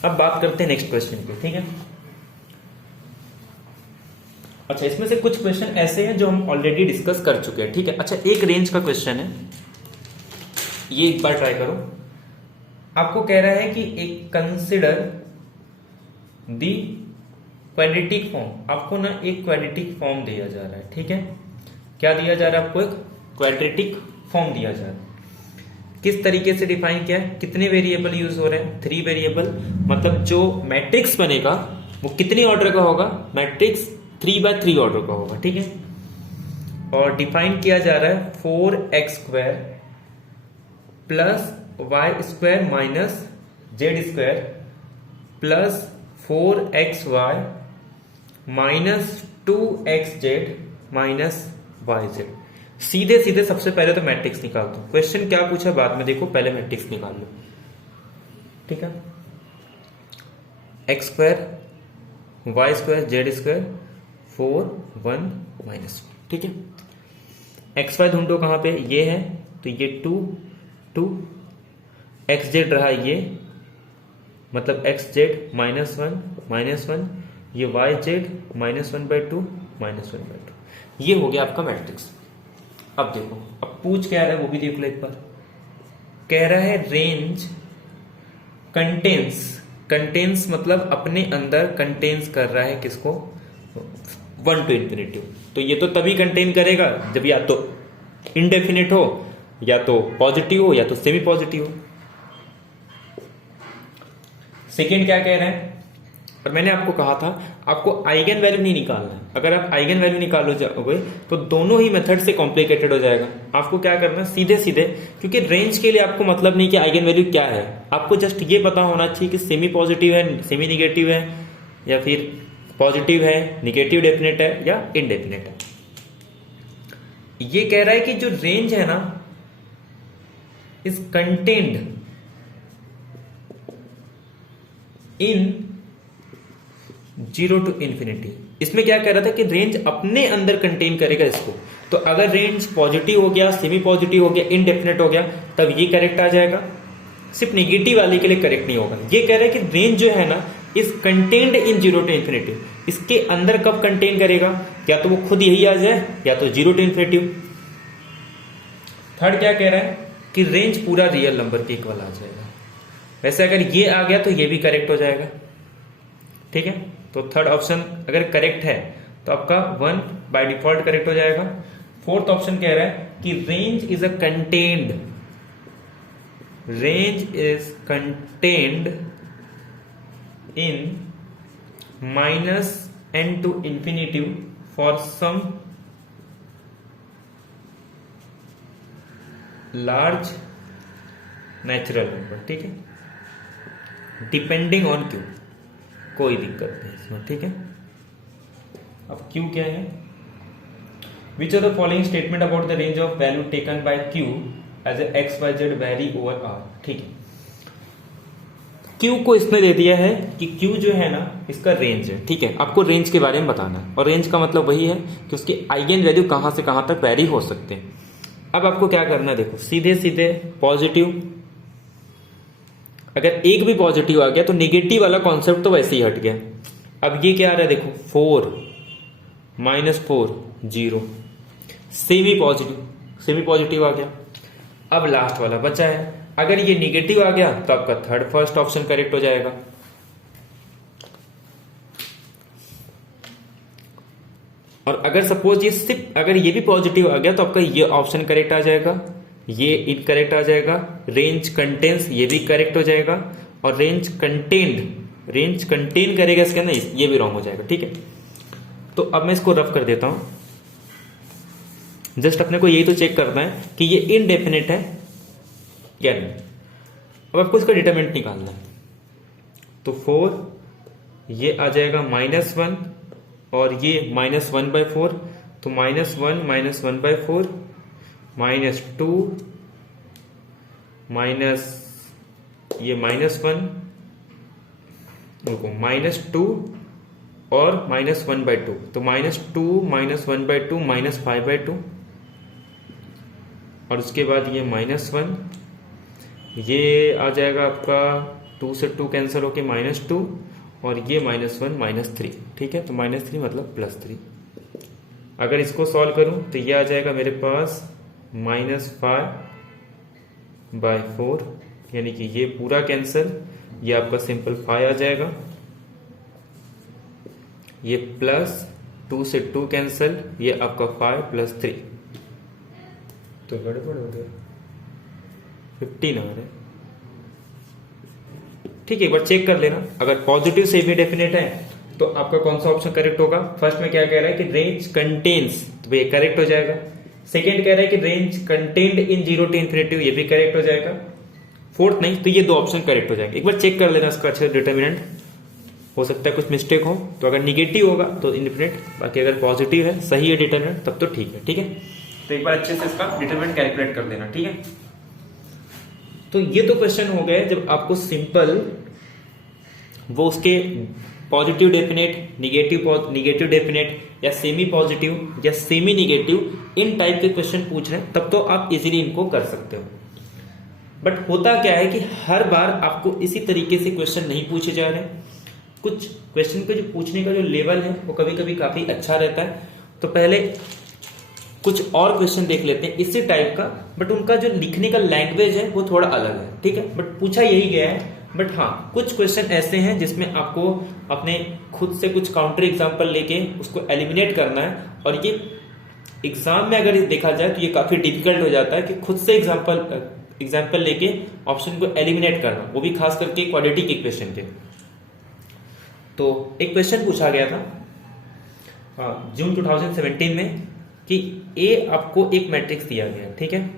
अब बात करते हैं नेक्स्ट क्वेश्चन की, ठीक है। अच्छा, इसमें से कुछ क्वेश्चन ऐसे हैं जो हम ऑलरेडी डिस्कस कर चुके हैं, ठीक है। अच्छा, एक रेंज का क्वेश्चन है, ये एक बार ट्राई करो। आपको कह रहा है कि एक कंसिडर दी क्वाड्रेटिक फॉर्म, आपको ना एक क्वाड्रेटिक फॉर्म दिया जा रहा है, ठीक है। क्या दिया जा रहा है आपको, एक क्वाड्रेटिक फॉर्म दिया जा रहा है। किस तरीके से डिफाइन किया है, कितने वेरिएबल यूज हो रहे हैं, 3 वेरिएबल, मतलब जो मैट्रिक्स बनेगा वो कितनी ऑर्डर का होगा, मैट्रिक्स 3x3 ऑर्डर का होगा, ठीक है। और डिफाइन किया जा रहा है 4x² plus y² minus z² plus 4xy minus 2xz minus yz। सीधे सीधे सबसे पहले तो मैट्रिक्स निकाल दो। क्वेश्चन क्या पूछा बाद में देखो, पहले मैट्रिक्स निकाल लो, ठीक है। x² y² z², 4 1 माइनस, ठीक है। xy ढूंढो कहां पे, ये है तो ये 2 2, xz रहा ये, मतलब xz माइनस 1, ये yz -1/2 -1/2, ये हो गया आपका मैट्रिक्स। अब देखो, अब पूछ क्या रहा है वो भी देख लो एक बार। कह रहा है रेंज कंटेन्स मतलब अपने अंदर कंटेन्स कर रहा है किसको, 1 to ∞। तो ये तो तभी कंटेन करेगा जब या तो इनडेफिनिट हो, या तो पॉजिटिव हो, या तो सेमी पॉजिटिव हो। सेकेंड क्या कह रहे हैं, और मैंने आपको कहा था आपको आइगन वैल्यू नहीं निकालना है। अगर आप आइगन वैल्यू निकालो जाओगे तो दोनों ही मेथड से कॉम्प्लिकेटेड हो जाएगा। आपको क्या करना है, सीधे सीधे, क्योंकि रेंज के लिए आपको मतलब नहीं कि आइगन वैल्यू क्या है, आपको जस्ट ये पता होना चाहिए कि सेमी पॉजिटिव है, सेमी निगेटिव है, या फिर पॉजिटिव है, निगेटिव डेफिनेट है, या इनडेफिनेट है। ये कह रहा है कि जो रेंज है ना इज कंटेन्ड इन 0 to ∞। इसमें क्या कह रहा था कि रेंज अपने अंदर कंटेन करेगा इसको। तो अगर रेंज पॉजिटिव हो गया, सेमी पॉजिटिव हो गया, इनडेफिनेट हो गया, तब ये करेक्ट आ जाएगा। सिर्फ नेगेटिव वाले के लिए करेक्ट नहीं होगा। ये कह रहा है कि रेंज जो है ना इज कंटेन्ड इन 0 to ∞। इसके अंदर कब कंटेन करेगा, या तो वो खुद यही आ जाए, या तो 0 to ∞। थर्ड क्या कह रहा है कि रेंज पूरा रियल नंबर के इक्वल आ जाएगा। वैसे अगर ये आ गया तो ये भी करेक्ट हो जाएगा, ठीक है। तो थर्ड ऑप्शन अगर करेक्ट है तो आपका 1 बाय डिफॉल्ट करेक्ट हो जाएगा। फोर्थ ऑप्शन कह रहा है कि range is contained in -n to ∞ for some large natural number, ठीक है, डिपेंडिंग ऑन क्यू। कोई दिक्कत नहीं इसमें, ठीक है। अब क्यू क्या है, which of the following statement about the range of value taken by Q as a X Y Z vary over R, ठीक है। क्यू को इसने दे दिया है कि क्यू जो है ना इसका रेंज है, ठीक है। आपको रेंज के बारे में बताना है, और रेंज का मतलब वही है कि उसकी आइगन वैल्यू कहां से कहां तक वैरी हो सकते हैं। अब आपको क्या करना है, देखो सीधे सीधे पॉजिटिव, अगर एक भी पॉजिटिव आ गया तो नेगेटिव वाला कॉन्सेप्ट तो वैसे ही हट गया। अब ये क्या आ रहा है, देखो 4 -4 0, सेमी पॉजिटिव आ गया। अब लास्ट वाला बचा है, अगर ये नेगेटिव आ गया तो आपका फर्स्ट ऑप्शन करेक्ट हो जाएगा। और अगर सपोज ये सिर्फ अगर ये भी पॉजिटिव आ गया तो आपका ये ऑप्शन करेक्ट आ जाएगा, ये इनकरेक्ट आ जाएगा। रेंज कंटेन्स ये भी करेक्ट हो जाएगा, और रेंज कंटेन करेगा इसके अंदर, ये भी रॉन्ग हो जाएगा, ठीक है। तो अब मैं इसको रफ कर देता हूं। जस्ट अपने को यही तो चेक करना है कि ये इनडेफिनेट है या नहीं। अब आपको इसका डिटरमिनेंट निकालना है। तो 4 ये आ जाएगा -1, और ये -1/4, तो -1 -1/4 -2 माइनस ये -1 -2 और -1/2, तो -2 -1/2 -5/2, और उसके बाद ये -1, ये आ जाएगा आपका 2 से 2 कैंसिल होके -2 और ये -1 -3। ठीक है, तो -3 मतलब +3। अगर इसको सॉल्व करूं तो ये आ जाएगा मेरे पास -5/4, यानी कि ये पूरा कैंसिल, ये आपका सिंपल 5 आ जाएगा, ये +2 से 2 कैंसिल, ये आपका 5 + 3, तो गड़बड़ हो गया, 15 आ रहा है। ठीक है, एक बार चेक कर लेना, अगर पॉजिटिव सेमी डेफिनेट है तो आपका कौन सा ऑप्शन करेक्ट होगा। फर्स्ट में क्या कह रहा है कि रेंज कंटेन्स, तो ये करेक्ट हो जाएगा। सेकेंड कह रहा है कि रेंज कंटेन्ड इन 0 to ∞, ये भी करेक्ट हो जाएगा। फोर्थ नहीं, तो ये 2 ऑप्शन करेक्ट हो जाएंगे। एक बार चेक कर लेना इसका अच्छे डिटर्मिनेंट, हो सकता है कुछ मिस्टेक हो, तो अगर निगेटिव होगा तो इनफिनिट, बाकी अगर पॉजिटिव है, सही है डिटर्मिनेंट, तब तो ठीक है। ठीक है, तो एक बार अच्छे से इसका डिटर्मिनेंट कैलकुलेट कर लेना। ठीक है, तो ये तो क्वेश्चन हो गए जब आपको सिंपल वो उसके पॉजिटिव डेफिनेट, निगेटिव डेफिनेट या सेमी पॉजिटिव या सेमी निगेटिव इन टाइप के क्वेश्चन पूछ रहे हैं, तब तो आप इजीली इनको कर सकते हो। बट होता क्या है कि हर बार आपको इसी तरीके से क्वेश्चन नहीं पूछे जा रहे हैं। कुछ क्वेश्चन का जो पूछने का जो लेवल है वो कभी कभी काफी अच्छा रहता है, तो पहले कुछ और क्वेश्चन देख लेते हैं इसी टाइप का, बट उनका जो लिखने का लैंग्वेज है वो थोड़ा अलग है। ठीक है, बट पूछा यही गया है। बट हाँ, कुछ क्वेश्चन ऐसे हैं जिसमें आपको अपने खुद से कुछ काउंटर एग्जांपल लेके उसको एलिमिनेट करना है, और ये एग्जाम में अगर देखा जाए तो ये काफी डिफिकल्ट हो जाता है कि खुद से एग्जांपल लेके ऑप्शन को एलिमिनेट करना, वो भी खास करके क्वाड्रेटिक इक्वेशन के। तो एक क्वेश्चन पूछा गया था जून 2017 में कि ए आपको एक मैट्रिक्स दिया गया है। ठीक है,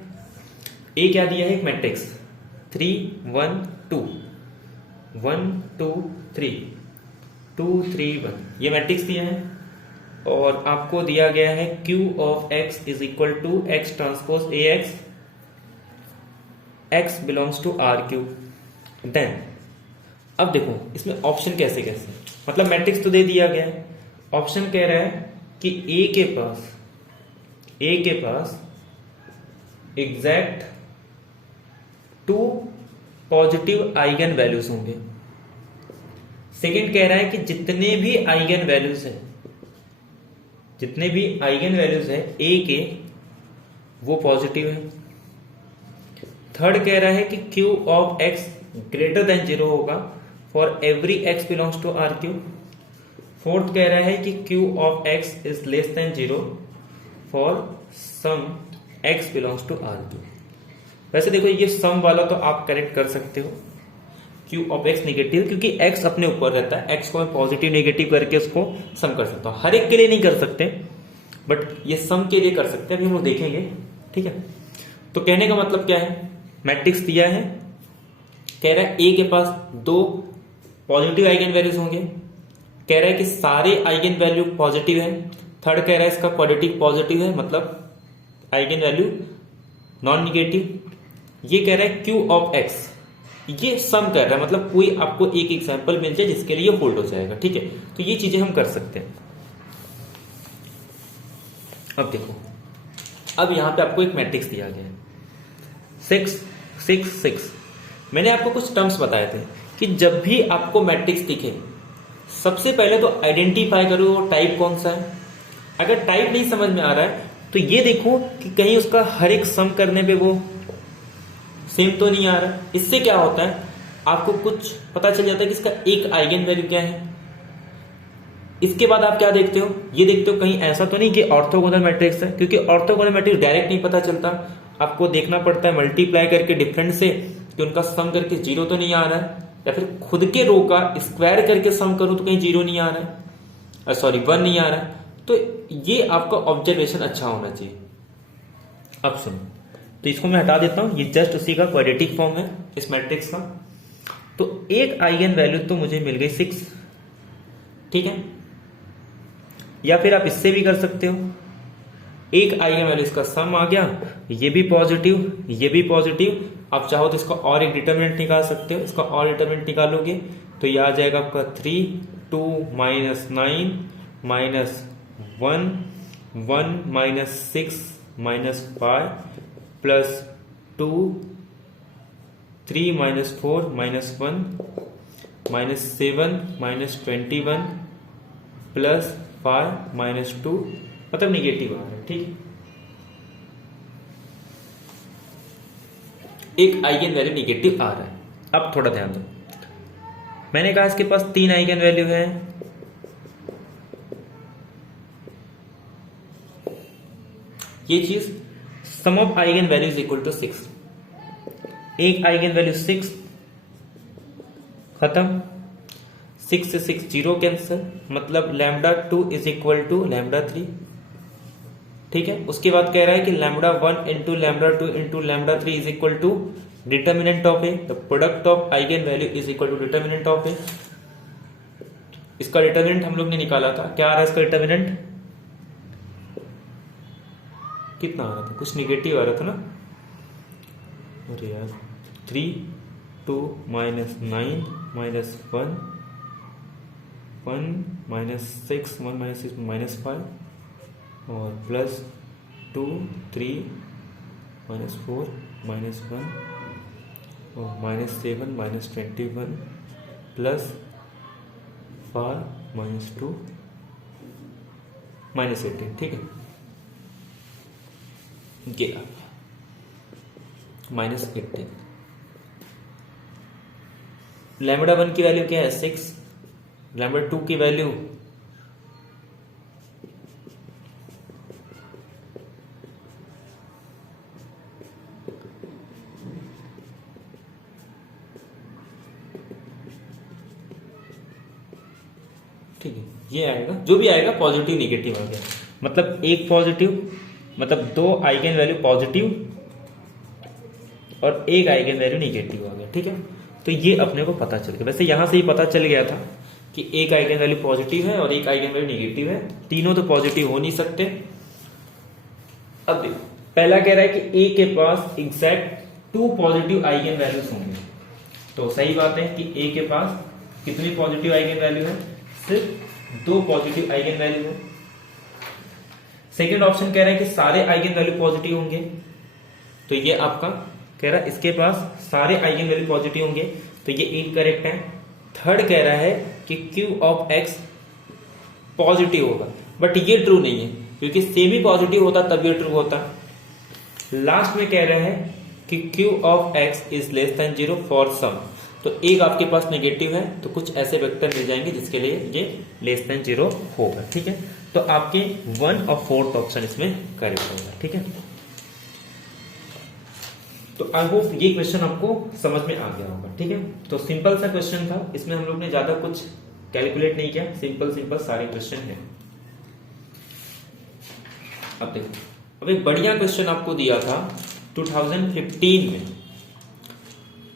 ए क्या दिया है, एक मैट्रिक्स 3 1 2 1 2 3 2 3 1, ये मैट्रिक्स दिया है, और आपको दिया गया है Q of x is equal to x transpose AX, x belongs to RQ। Then अब देखो इसमें ऑप्शन कैसे कैसे, मतलब मैट्रिक्स तो दे दिया गया है, ऑप्शन कह रहा है कि A के पास एग्जैक्ट 2 पॉजिटिव आइगन वैल्यूज होंगे। सेकंड कह रहा है कि जितने भी आइगन वैल्यूज है ए के, वो पॉजिटिव है। थर्ड कह रहा है कि Q of x greater than 0 होगा for every x belongs to RQ। Fourth कह रहा है कि Q of x is less than 0 for some x belongs to RQ। वैसे देखो ये सम वाला तो आप करेक्ट कर सकते हो, Q of x निगेटिव, क्योंकि x अपने ऊपर रहता है, x को मैं पॉजिटिव नेगेटिव करके उसको सम कर सकता हूं। हर एक के लिए नहीं कर सकते, बट ये सम के लिए कर सकते हैं, अभी हम लोग देखेंगे। ठीक है, तो कहने का मतलब क्या है, मैट्रिक्स दिया है, कह रहा है a के पास 2 पॉजिटिव आइगन वैल्यूज होंगे, कह रहा है कि सारे आइगन वैल्यू पॉजिटिव है। थर्ड कह रहा है इसका क्वाड्रेटिक पॉजिटिव है, मतलब आइगन वैल्यू नॉन निगेटिव। ये कह रहा है Q of x, ये सम कर रहा है, मतलब कोई आपको एक एग्जांपल मिल जाए जिसके लिए होल्ड हो जाएगा। ठीक है, तो ये चीजें हम कर सकते हैं। अब देखो, अब यहां पे आपको एक मैट्रिक्स दिया गया है 6 6 6। मैंने आपको कुछ टर्म्स बताए थे कि जब भी आपको मैट्रिक्स दिखे, सबसे पहले तो आइडेंटिफाई करो टाइप कौन सा है। अगर टाइप नहीं समझ में आ रहा है तो ये देखो कि कहीं उसका हर एक सम करने पे वो सेम तो नहीं आ रहा। इससे क्या होता है, आपको कुछ पता चल जाता है कि इसका एक आइगन वैल्यू क्या है। इसके बाद आप क्या देखते हो, ये देखते हो कहीं ऐसा तो नहीं कि ऑर्थोगोनल मैट्रिक्स है, क्योंकि ऑर्थोगोनल मैट्रिक्स डायरेक्ट नहीं पता चलता, आपको देखना पड़ता है मल्टीप्लाई करके डिफरेंट से कि उनका सम करके 0 तो नहीं आ रहा है, या फिर खुद के रो का स्क्वायर करके सम करूं तो कहीं 0 नहीं आ रहा है, सॉरी 1 नहीं आ रहा है। तो ये आपका ऑब्जर्वेशन अच्छा होना चाहिए। अब सुनो, तो इसको मैं हटा देता हूं, ये जस्ट उसी का क्वाड्रेटिक फॉर्म है इस मैट्रिक्स का। तो एक आइगन वैल्यू तो मुझे मिल गई 6, ठीक है, या फिर आप इससे भी कर सकते हो, एक आइगन वैल्यू इसका सम आ गया, ये भी पॉजिटिव, ये भी पॉजिटिव। आप चाहो तो इसका और एक डिटरमिनेंट निकाल सकते हो, इसका और डिटरमिनेंट निकालोगे तो ये आ जाएगा आपका 3 2 -9 -1 1 -6 -5 plus 2 3 minus 4 minus 1 minus 7 minus 21 plus 5 minus 2, मतलब निगेटिव आ रहा है। ठीक है, एक आइगन वैल्यू निगेटिव आ रहा है। अब थोड़ा ध्यान दो, मैंने कहा इसके पास 3 आइगन वैल्यू है, ये चीज sum of eigenvalue is equal to 6, एक आइगन वैल्यू 6 खत्म, 6 से 6 जीरो कैंसिल, मतलब lambda 2 is equal to lambda 3। ठीक है, उसके बाद कह रहा है कि lambda 1 into lambda 2 into lambda 3 is equal to determinant of A, the product of eigenvalue is equal to determinant of A. इसका डिटर्मिनेंट हम लोग ने निकाला था, क्या आ रहा है इसका डिटर्मिनेंट, कितना आ रहा था, कुछ निगेटिव आ रहा था ना, अरे यार 3 2 minus 9 minus 1 1 minus 6 1 minus 6 minus 5 और प्लस 2 3 माइनस 4 माइनस 1 और minus 7 minus 21 plus 5 minus 2 minus 18। ठीक है, ये माइनस 18। लैम्बडा 1 की वैल्यू क्या है 6, लैम्बडा 2 की वैल्यू ठीक है, ये आएगा, जो भी आएगा पॉजिटिव निगेटिव आ गया, मतलब एक पॉजिटिव, मतलब 2 आइगन वैल्यू पॉजिटिव और एक आइगन वैल्यू निगेटिव आ गया। ठीक है, तो ये अपने को पता चल गया, वैसे यहां से ही पता चल गया था कि एक आइगन वैल्यू पॉजिटिव है और एक आइगन वैल्यू निगेटिव है, तीनों तो पॉजिटिव हो नहीं सकते। अब देखो, पहला कह रहा है कि ए के पास एग्जैक्ट 2 पॉजिटिव आइगन वैल्यूज होंगे, तो सही बात है कि ए के पास कितनी पॉजिटिव आइगन वैल्यू है, सिर्फ 2 पॉजिटिव आइगन वैल्यू है। सेकेंड ऑप्शन कह रहा है कि सारे आइगन वैल्यू पॉजिटिव होंगे, तो ये आपका कह रहा है इसके पास सारे आइगन वैल्यू पॉजिटिव होंगे, तो ये इनकरेक्ट है। थर्ड कह रहा है कि क्यू ऑफ एक्स पॉजिटिव होगा, बट ये ट्रू नहीं है, क्योंकि सेमी पॉजिटिव होता तब ये ट्रू होता। लास्ट में कह रहा है कि Q of X is less than 0 for some, तो एक आपके पास नेगेटिव है, तो कुछ ऐसे वेक्टर मिल जाएंगे जिसके लिए ये लेस देन 0 होगा। ठीक है, तो आपके 1 और 4th ऑप्शन इसमें करेक्ट होगा। ठीक है, तो आई होप ये क्वेश्चन आपको समझ में आ गया होगा। ठीक है, तो सिंपल सा क्वेश्चन था, इसमें हम लोग ने ज्यादा कुछ कैलकुलेट नहीं किया, सिंपल सारे क्वेश्चन हैं। अब देखो, अब एक बढ़िया क्वेश्चन आपको दिया था 2015 में।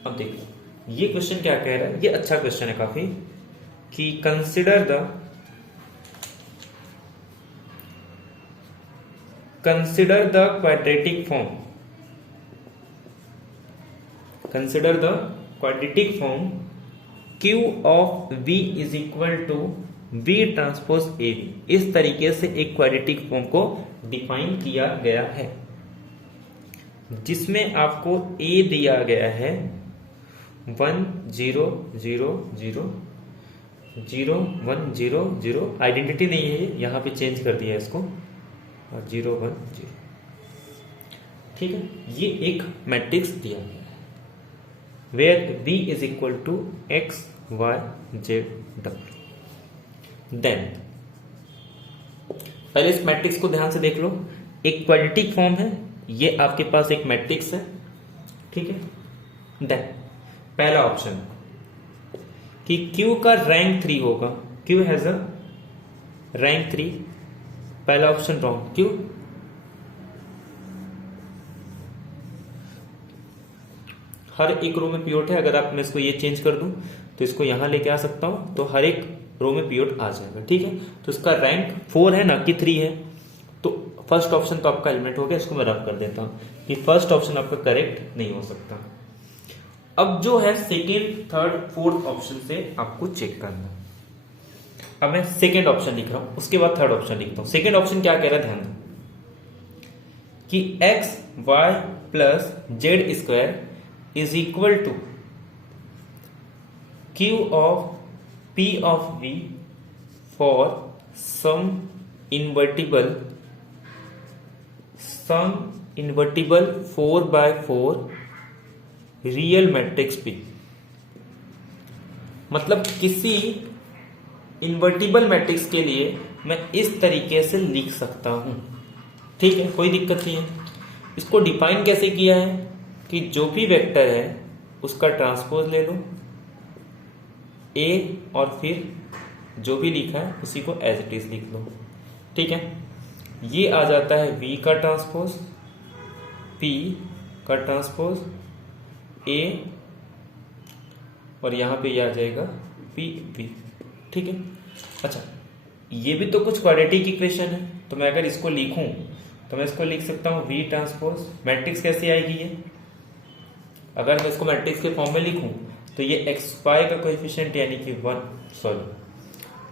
अब देखो ये क्वेश्चन क्या कह रहा है, ये अच्छा क्वेश्चन है काफी, कि consider the quadratic form, consider the quadratic form Q of V is equal to V transpose AB। इस तरीके से एक क्वाड्रेटिक फॉर्म को डिफाइन किया गया है, जिसमें आपको A दिया गया है 1 0 0 0 0 1 0 0, आइडेंटिटी नहीं है ये, यहां पे चेंज कर दिया है इसको, और 0 1 0। ठीक है, ये एक मैट्रिक्स दिया गया है where V is equal to X, Y, Z, W। Then पहले इस मैट्रिक्स को ध्यान से देख लो, एक क्वाड्रेटिक फॉर्म है, ये आपके पास एक मैट्रिक्स है। ठीक है, देन पहला ऑप्शन कि Q का रैंक 3 होगा, Q हैज अ रैंक 3, पहला ऑप्शन रॉन्ग। क्यों? हर एक रो में पिवट है, अगर आप मैं इसको ये चेंज कर दूं तो इसको यहां लेके आ सकता हूं, तो हर एक रो में पिवट आ जाएगा। ठीक है, तो इसका रैंक 4 है ना कि 3 है, तो फर्स्ट ऑप्शन तो आपका एलिमिनेट हो गया। इसको मैं रफ कर देता हूं कि फर्स्ट ऑप्शन आपका करेक्ट नहीं हो सकता। अब जो है सेकेंड, थर्ड, फोर्थ ऑप्शन से आपको चेक करना। अब मैं सेकेंड ऑप्शन लिख रहा हूं, उसके बाद थर्ड ऑप्शन लिखता हूं। सेकेंड ऑप्शन क्या कह रहा है, ध्यान दो कि X Y plus Z square is equal to Q of P of V for some invertible 4x4 real matrix P. मतलब किसी इन्वर्टिबल मैट्रिक्स के लिए मैं इस तरीके से लिख सकता हूं। ठीक है, कोई दिक्कत नहीं है। इसको डिफाइन कैसे किया है कि जो भी वेक्टर है उसका ट्रांसपोज ले लो ए, और फिर जो भी लिखा है उसी को एज इट इज लिख लो। ठीक है, ये आ जाता है v का ट्रांसपोज, p का ट्रांसपोज a, और यहां पे ये आ जाएगा p v। ठीक है, अच्छा ये भी तो कुछ क्वाड्रेटिक इक्वेशन है, तो मैं अगर इसको लिखूं तो मैं इसको लिख सकता हूं v ट्रांसपोज। मैट्रिक्स कैसे आएगी ये? अगर मैं इसको मैट्रिक्स के फॉर्म में लिखूं तो ये एक्स वाई का कोएफिशिएंट यानी कि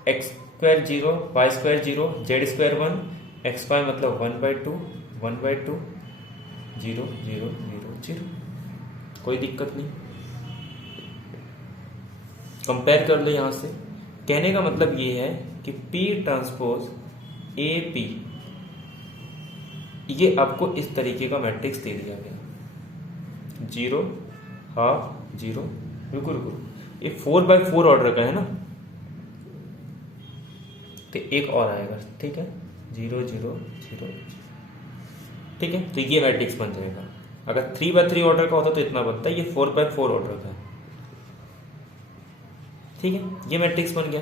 X square 0, Y square 0, Z square 1, X Y मतलब 1/2 0 0 0 0। कोई दिक्कत नहीं, कंपेयर कर लो यहां से। कहने का मतलब ये है कि P ट्रांसपोज ए पी, ये आपको इस तरीके का मैट्रिक्स दे दिया गया 0 हाफ 0। रुको रुको, ये 4x4 ऑर्डर का है ना, तो एक और आएगा। ठीक है, 0 0 0। ठीक है, तो ये मैट्रिक्स बन जाएगा। अगर 3x3 ऑर्डर का होता तो इतना बनता है, ये 4x4 ऑर्डर का है। ठीक है, ये मैट्रिक्स बन गया।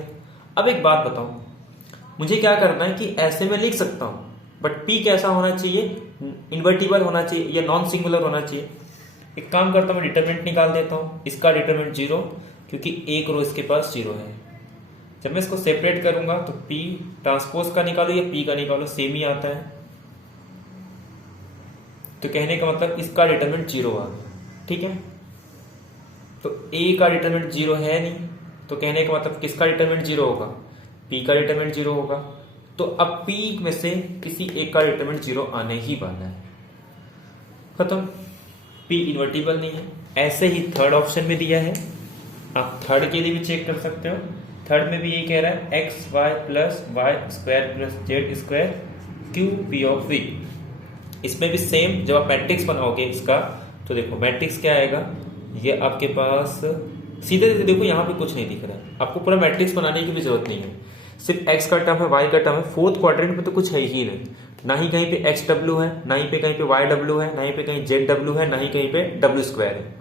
अब एक बात बताओ, मुझे क्या करना है कि ऐसे में लिख सकता हूं, बट P कैसा होना चाहिए? इन्वर्टिबल होना चाहिए या नॉन सिंगुलर होना चाहिए। एक काम करता हूं, मैं डिटरमिनेंट निकाल देता हूं। इसका डिटरमिनेंट 0, क्योंकि एक रो इसके पास 0 है। जब मैं इसको सेपरेट करूंगा तो P ट्रांसपोज का निकालो या P का निकालो, सेम ही आता है। तो कहने का मतलब इसका डिटरमिनेंट 0 आ गया। ठीक है, तो A का डिटरमिनेंट 0 है नहीं, तो कहने का मतलब किसका डिटरमिनेंट 0 होगा? P का डिटरमिनेंट 0 होगा। तो अब P में से किसी एक का डिटरमिनेंट 0 आने ही वाला है। खत्म, P इन्वर्टिबल नहीं है। ऐसे ही थर्ड ऑप्शन में दिया है, आप थर्ड के लिए भी चेक कर सकते हो। थर्ड में भी यही कह रहा है X Y plus Y square plus Z square Q P of V. इसमें भी सेम, जब आप मैट्रिक्स बनाओगे इसका तो देखो मैट्रिक्स क्या आएगा। ये आपके पास सीधे सीधे देखो, यहाँ पे कुछ नहीं दिख रहा है, आपको पूरा मैट्रिक्स बनाने की भी जरूरत नहीं है। सिर्फ एक्स का टर्म है, वाई का टर्म है। फोर्थ क्वाड्रेंट में तो कुछ है ही नहीं, ना ही कहीं पे एक्स डब्ल्यू है, ना ही पे कहीं पे वाई डब्ल्यू है, ना ही पे कहीं जेड डब्ल्यू है, ना ही कहीं पे डब्ल्यू स्क्वायर है।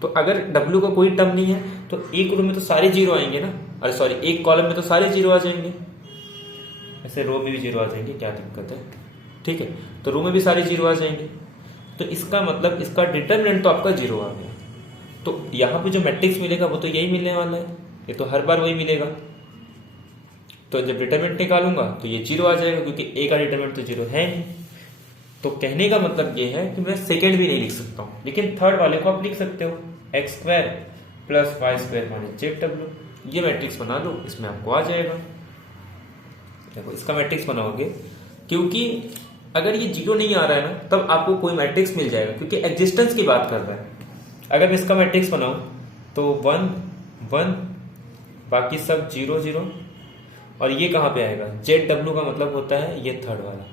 तो अगर डब्ल्यू का कोई टर्म नहीं है तो एक रो में तो सारे जीरो आएंगे ना, अरे सॉरी एक कॉलम में तो सारे जीरो आ जाएंगे। ऐसे रो में भी जीरो आ जाएंगे, क्या दिक्कत है? ठीक है, तो रो में भी सारे जीरो आ जाएंगे। तो इसका मतलब इसका डिटरमिनेंट तो आपका 0 आ गया। तो यहां पे जो मैट्रिक्स मिलेगा वो तो यही मिलने वाला है, ये तो हर बार वही मिलेगा। तो जब डिटरमिनेंट निकालूंगा तो ये 0 आ जाएगा, क्योंकि ए का डिटरमिनेंट तो 0 है नहीं। तो कहने का मतलब ये है कि मैं सेकेंड भी नहीं लिख सकता हूं, लेकिन थर्ड वाले को आप लिख सकते हो, X square plus Y square minus Z W. ये मैट्रिक्स बना लो, इसमें आपको आ जाएगा। देखो इसका मैट्रिक्स बनाओगे, क्योंकि अगर ये 0 नहीं आ रहा है ना तब आपको कोई मैट्रिक्स मिल जाएगा, क्योंकि एग्जिस्टेंस की बात कर रहा है। अगर मैं इसका मैट्रिक्स बनाऊं तो 1 1, बाकी सब 0 0, और ये कहाँ पे आएगा? जेड डब्ल्यू का मतलब होता है ये थर्ड वाला।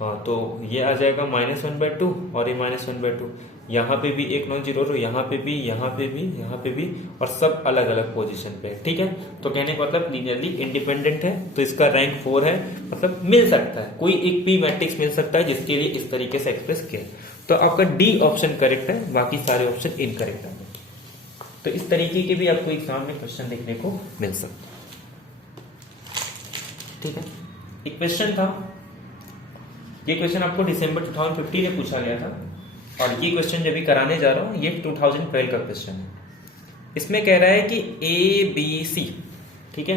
हाँ, तो ये आ जाएगा -1/2 और ये -1/2। यहाँ पे भी एक नॉन जीरो रो, यहाँ पे भी, यहाँ पे भी, यहाँ पे भी, और सब अलग अलग पोजीशन पे। ठीक है, तो कहने का मतलब लीनियरली इंडिपेंडेंट है, तो इसका रैंक 4 है। मतलब मिल सकता है, कोई एक पी मैट्रिक्स मिल सकता है जिसके लिए इस तरीके से एक्सप्रेस किया। तो आपका डी ऑप्शन करेक्ट है, बाकी सारे ऑप्शन इनकरेक्ट है। तो इस तरीके के भी आपको एग्जाम में क्वेश्चन देखने को मिल सकता है। ठीक है, एक क्वेश्चन था, ये क्वेश्चन आपको दिसंबर 2015 में पूछा गया था, और ये क्वेश्चन जो भी कराने जा रहा हूं ये 2012 का क्वेश्चन है। इसमें कह रहा है कि ए बी सी, ठीक है,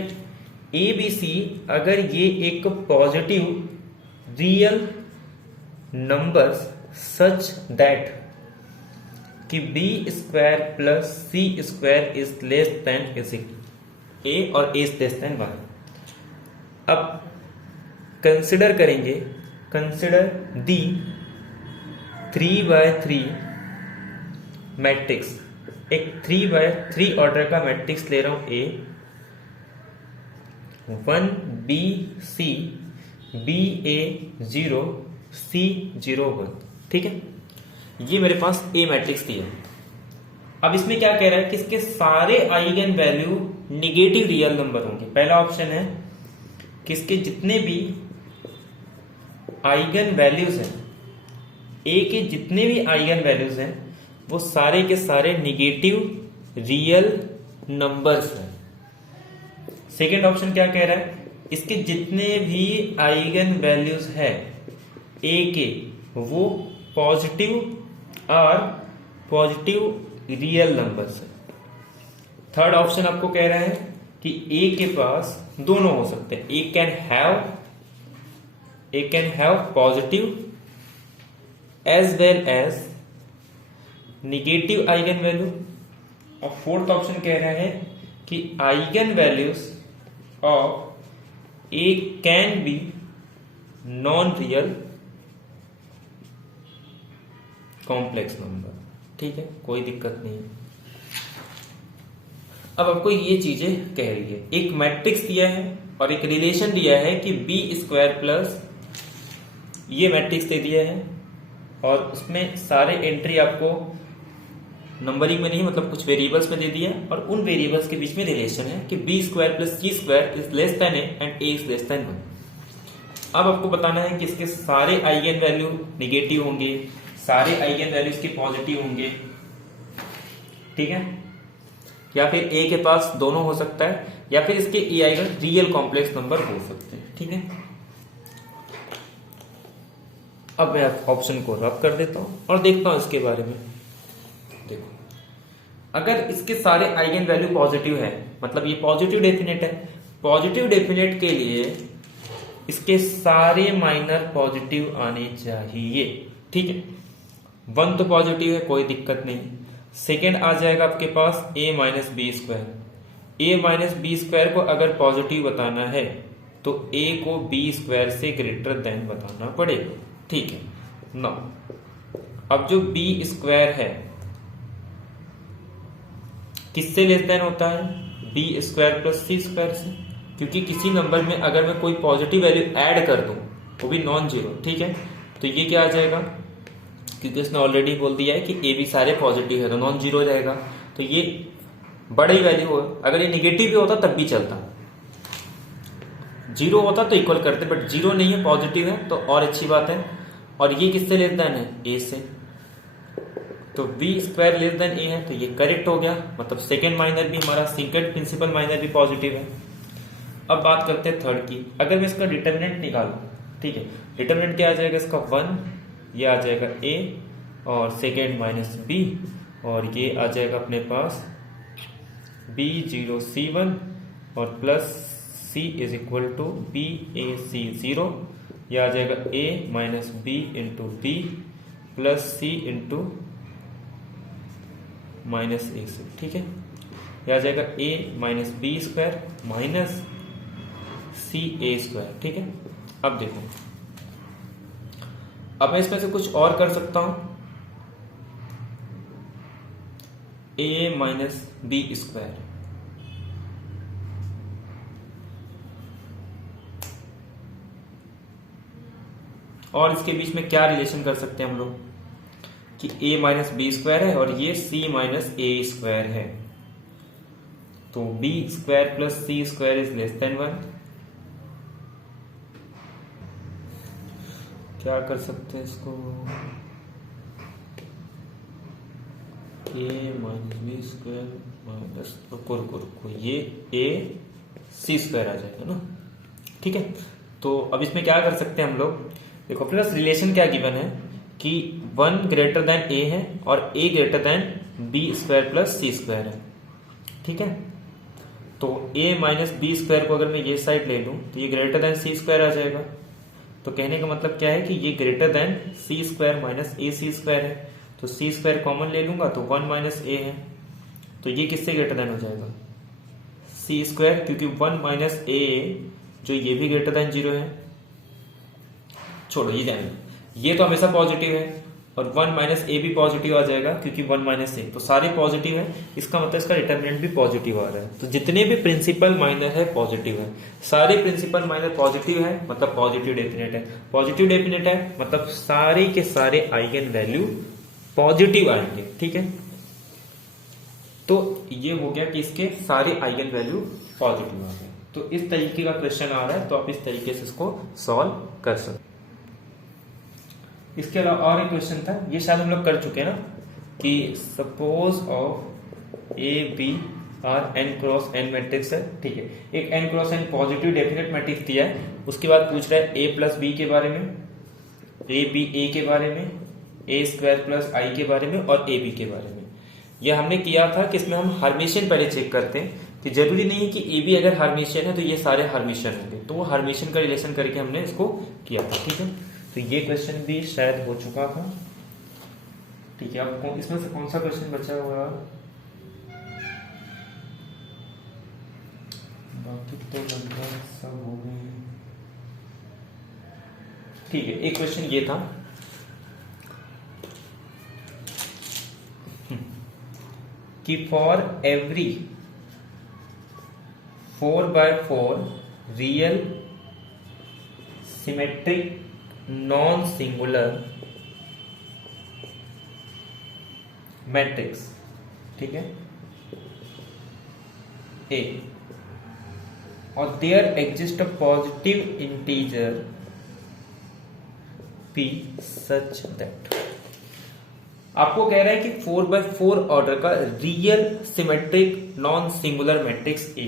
ए बी सी अगर ये एक positive real numbers such that कि B square plus C square is less than A और ए इज लेस देन 1। अब कंसिडर करेंगे, कंसिडर दी 3x3 मैट्रिक्स, एक 3x3 ऑर्डर का मैट्रिक्स ले रहा हूं A, 1 B C B A 0 C 0 1, ठीक है। ये मेरे पास A मैट्रिक्स दिया है। अब इसमें क्या कह रहा है कि इसके सारे eigen value negative real number होंगे। पहला ऑप्शन है कि इसके जितने भी आइगन वैल्यूज हैं, ए के जितने भी आइगन वैल्यूज हैं वो सारे के सारे निगेटिव रियल नंबर्स हैं। सेकेंड ऑप्शन क्या कह रहा है, इसके जितने भी आइगन वैल्यूज है ए के वो पॉजिटिव और पॉजिटिव रियल नंबर्स है। थर्ड ऑप्शन आपको कह रहा है कि ए के पास दोनों हो सकते हैं, A can have positive as well as negative eigenvalue. और फोर्थ ऑप्शन कह रहा है कि eigenvalues of A can be non real complex number, ठीक है, कोई दिक्कत नहीं है। अब आपको ये चीजें कह रही है, एक मैट्रिक्स दिया है और एक रिलेशन दिया है कि बी स्क्वायर प्लस ये मैट्रिक्स दे दिया है और उसमें सारे एंट्री आपको नंबरिंग में नहीं, मतलब कुछ वेरिएबल्स में दे दिया और उन वेरिएबल्स के बीच में रिलेशन है कि B square plus C square is less than A and A is less than 1। अब आपको बताना है कि इसके सारे आइगन वैल्यू निगेटिव होंगे, सारे आइगन वैल्यूज के पॉजिटिव होंगे, ठीक है, या फिर ए के पास दोनों हो सकता है या फिर इसके ए आइगन रियल कॉम्प्लेक्स नंबर हो सकते हैं, ठीक है। अब मैं ऑप्शन को रब कर देता हूं और देखता हूं इसके बारे में। देखो, अगर इसके सारे आइगन वैल्यू पॉजिटिव है, मतलब ये पॉजिटिव डेफिनेट है, पॉजिटिव डेफिनेट के लिए इसके सारे माइनर पॉजिटिव आने चाहिए, ठीक है। 1 तो पॉजिटिव है, कोई दिक्कत नहीं। सेकेंड आ जाएगा आपके पास a minus B square. a minus B square को अगर पॉजिटिव बताना है तो a को b स्क्वायर से ग्रेटर देन बताना पड़ेगा, ठीक है ना। अब जो b स्क्वायर है किससे लेस देन होता है, b square plus C square से, क्योंकि किसी नंबर में अगर मैं कोई पॉजिटिव वैल्यू ऐड कर दूं वो भी नॉन जीरो, ठीक है, तो ये क्या आ जाएगा, क्योंकि उसने ऑलरेडी बोल दिया है कि ए भी सारे पॉजिटिव है तो नॉन जीरो रहेगा, तो ये बड़ी वैल्यू हो। अगर ये निगेटिव भी होता तब भी चलता, जीरो होता तो इक्वल करते, बट जीरो नहीं है, पॉजिटिव है तो और अच्छी बात है। और ये किससे लेस देन है, ए से, तो बी स्क्वायर लेस देन ए है, तो ये करेक्ट हो गया, मतलब सेकेंड माइनर भी हमारा, सेकेंड प्रिंसिपल माइनर भी पॉजिटिव है। अब बात करते हैं थर्ड की। अगर मैं इसका डिटर्मिनेंट निकालूं, ठीक है, डिटर्मिनेंट क्या आ जाएगा इसका 1, ये आ जाएगा a और सेकेंड माइनस b और ये आ जाएगा अपने पास b0 c1 और plus c is equal to b a c 0, ये आ जाएगा a minus b into B plus c into minus a से, ठीक है, ये आ जाएगा a minus B square minus c a square, ठीक है। अब देखो, अब मैं इसमें से कुछ और कर सकता हूं, a माइनस बी स्क्वायर, और इसके बीच में क्या रिलेशन कर सकते हैं हम लोग कि a माइनस बी स्क्वायर है और ये c माइनस ए स्क्वायर है, तो b square plus C square is less than 1। क्या कर सकते हैं इसको, a minus B square minus, रुको ये a सी स्क्वायर आ जाएगा ना, ठीक है। तो अब इसमें क्या कर सकते हैं हम लोग, देखो अपने पास रिलेशन क्या गिवन है कि 1 ग्रेटर देन a है और a greater than B square plus C square है, ठीक है। तो a माइनस बी स्क्वायर को अगर मैं ये साइड ले लूं तो ये ग्रेटर देन सी स्क्वायर आ जाएगा, तो कहने का मतलब क्या है कि ये ग्रेटर देन सी स्क्वायर माइनस ए सी स्क्वायर है, तो सी स्क्वायर कॉमन ले लूंगा तो 1 माइनस ए है, तो ये किससे ग्रेटर देन हो जाएगा, सी स्क्वायर, क्योंकि 1 माइनस ए जो ये भी ग्रेटर देन 0 है। छोड़ो ये जाएगा, ये तो हमेशा पॉजिटिव है और 1 माइनस ए भी पॉजिटिव आ जाएगा क्योंकि 1 माइनस ए, तो सारे पॉजिटिव है, इसका मतलब इसका डिटर्मिनेंट भी पॉजिटिव आ रहा है। तो जितने भी प्रिंसिपल माइनर है पॉजिटिव है, सारे प्रिंसिपल माइनर पॉजिटिव है मतलब पॉजिटिव डेफिनेट है, पॉजिटिव डेफिनेट है मतलब सारे के सारे आइगन वैल्यू पॉजिटिव आएंगे। ठीक है, तो ये हो गया कि इसके सारे आइगन वैल्यू पॉजिटिव आ गए। तो इस तरीके का क्वेश्चन आ रहा है, तो आप इस तरीके से इसको सॉल्व कर सकते। इसके अलावा और एक क्वेश्चन था, ये शायद हम लोग कर चुके हैं ना, कि suppose of A B are N cross N matrix है। ठीक है, एक N cross N positive definite matrix दिया है, उसके बाद पूछ रहा है ए प्लस बी के बारे में, ए बी ए के बारे में, ए स्क्वायर प्लस आई के बारे में और ए बी के बारे में। यह हमने किया था कि इसमें हम हार्मिशियन पहले चेक करते हैं कि जरूरी नहीं है कि ए बी अगर हार्मिशियन है तो ये सारे हार्मिशियन होंगे, तो वो हार्मिशियन का रिलेशन करके हमने इसको किया था। ठीक है, तो ये क्वेश्चन भी शायद हो चुका था। ठीक है, अब इसमें से कौन सा क्वेश्चन बचा हुआ है? बाकी तो लगभग सब हो गए। ठीक है, एक क्वेश्चन ये था कि for every 4x4 real symmetric non singular matrix, ठीक है, ए, और there exist a positive integer P such that. आपको कह रहा है कि 4x4 ऑर्डर का real symmetric non singular matrix A,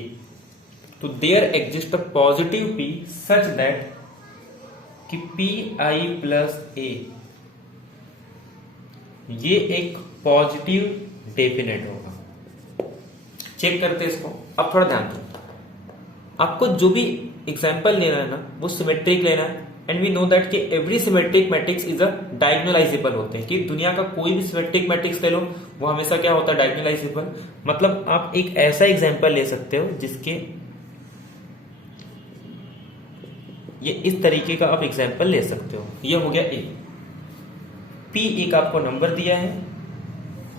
तो there exist a positive P such that कि पी आई प्लस ए ये एक पॉजिटिव डेफिनेट होगा। चेक करते हैं इसको। अब थोड़ा ध्यान दो, आपको जो भी एग्जांपल लेना है ना वो सिमेट्रिक लेना है, एंड वी नो दैट कि every symmetric matrix is a diagonalisable होते हैं, कि दुनिया का कोई भी सिमेट्रिक मैट्रिक्स ले लो वो हमेशा क्या होता है, डायगोनलाइजेबल। मतलब आप एक ऐसा एग्जांपल ले सकते हो जिसके ये इस तरीके का आप एग्जांपल ले सकते हो। ये हो गया ए, पी एक आपको नंबर दिया है,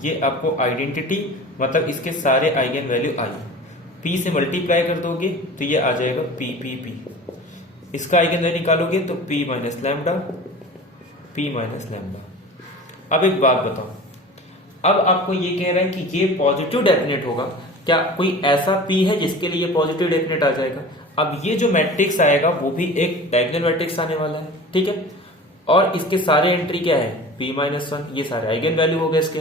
ये आपको आइडेंटिटी मतलब इसके सारे आइगन वैल्यू आई, पी से मल्टीप्लाई कर दोगे तो ये आ जाएगा पी पी पी, इसका आइगन वैल्यू निकालोगे तो P minus lambda, P minus lambda. अब एक बात बताओ, अब आपको ये कह रहा है कि ये पॉजिटिव डेफिनेट होगा, क्या कोई ऐसा पी है जिसके लिए ये पॉजिटिव डेफिनेट आ जाएगा? अब ये जो मैट्रिक्स आएगा वो भी एक डायगोनल मैट्रिक्स आने वाला है। ठीक है, और इसके सारे एंट्री क्या है, p माइनस 1, ये सारे आइगन वैल्यू हो गए इसके।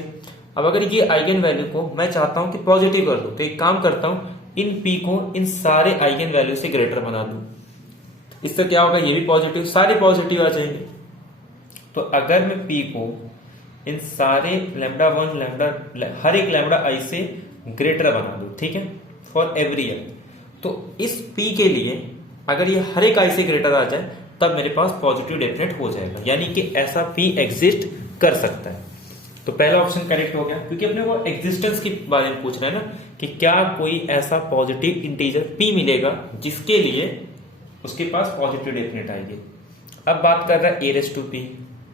अब अगर ये आइगन वैल्यू को मैं चाहता हूं कि पॉजिटिव कर दूं, तो एक काम करता हूं, इन p को इन सारे आइगन वैल्यू से ग्रेटर बना दूं, इससे क्या होगा, ये भी पॉजिटिव, सारे पॉजिटिव आ जाएंगे। तो अगर मैं p को इन सारे लैम्डा 1 लैम्डा हर एक लैम्डा i से ग्रेटर बना दूं, ठीक है, फॉर एवरी ईयर, तो इस p के लिए अगर ये हर एक i से ग्रेटर आ जाए तब मेरे पास पॉजिटिव डेफिनेट हो जाएगा, यानी कि ऐसा p एग्जिस्ट कर सकता है। तो पहला ऑप्शन करेक्ट हो गया, क्योंकि अपने वो एग्जिस्टेंस के बारे में पूछ रहा है ना, कि क्या कोई ऐसा पॉजिटिव इंटीजर p मिलेगा जिसके लिए उसके पास पॉजिटिव डेफिनेट आएगी। अब बात कर रहा है A raise to P,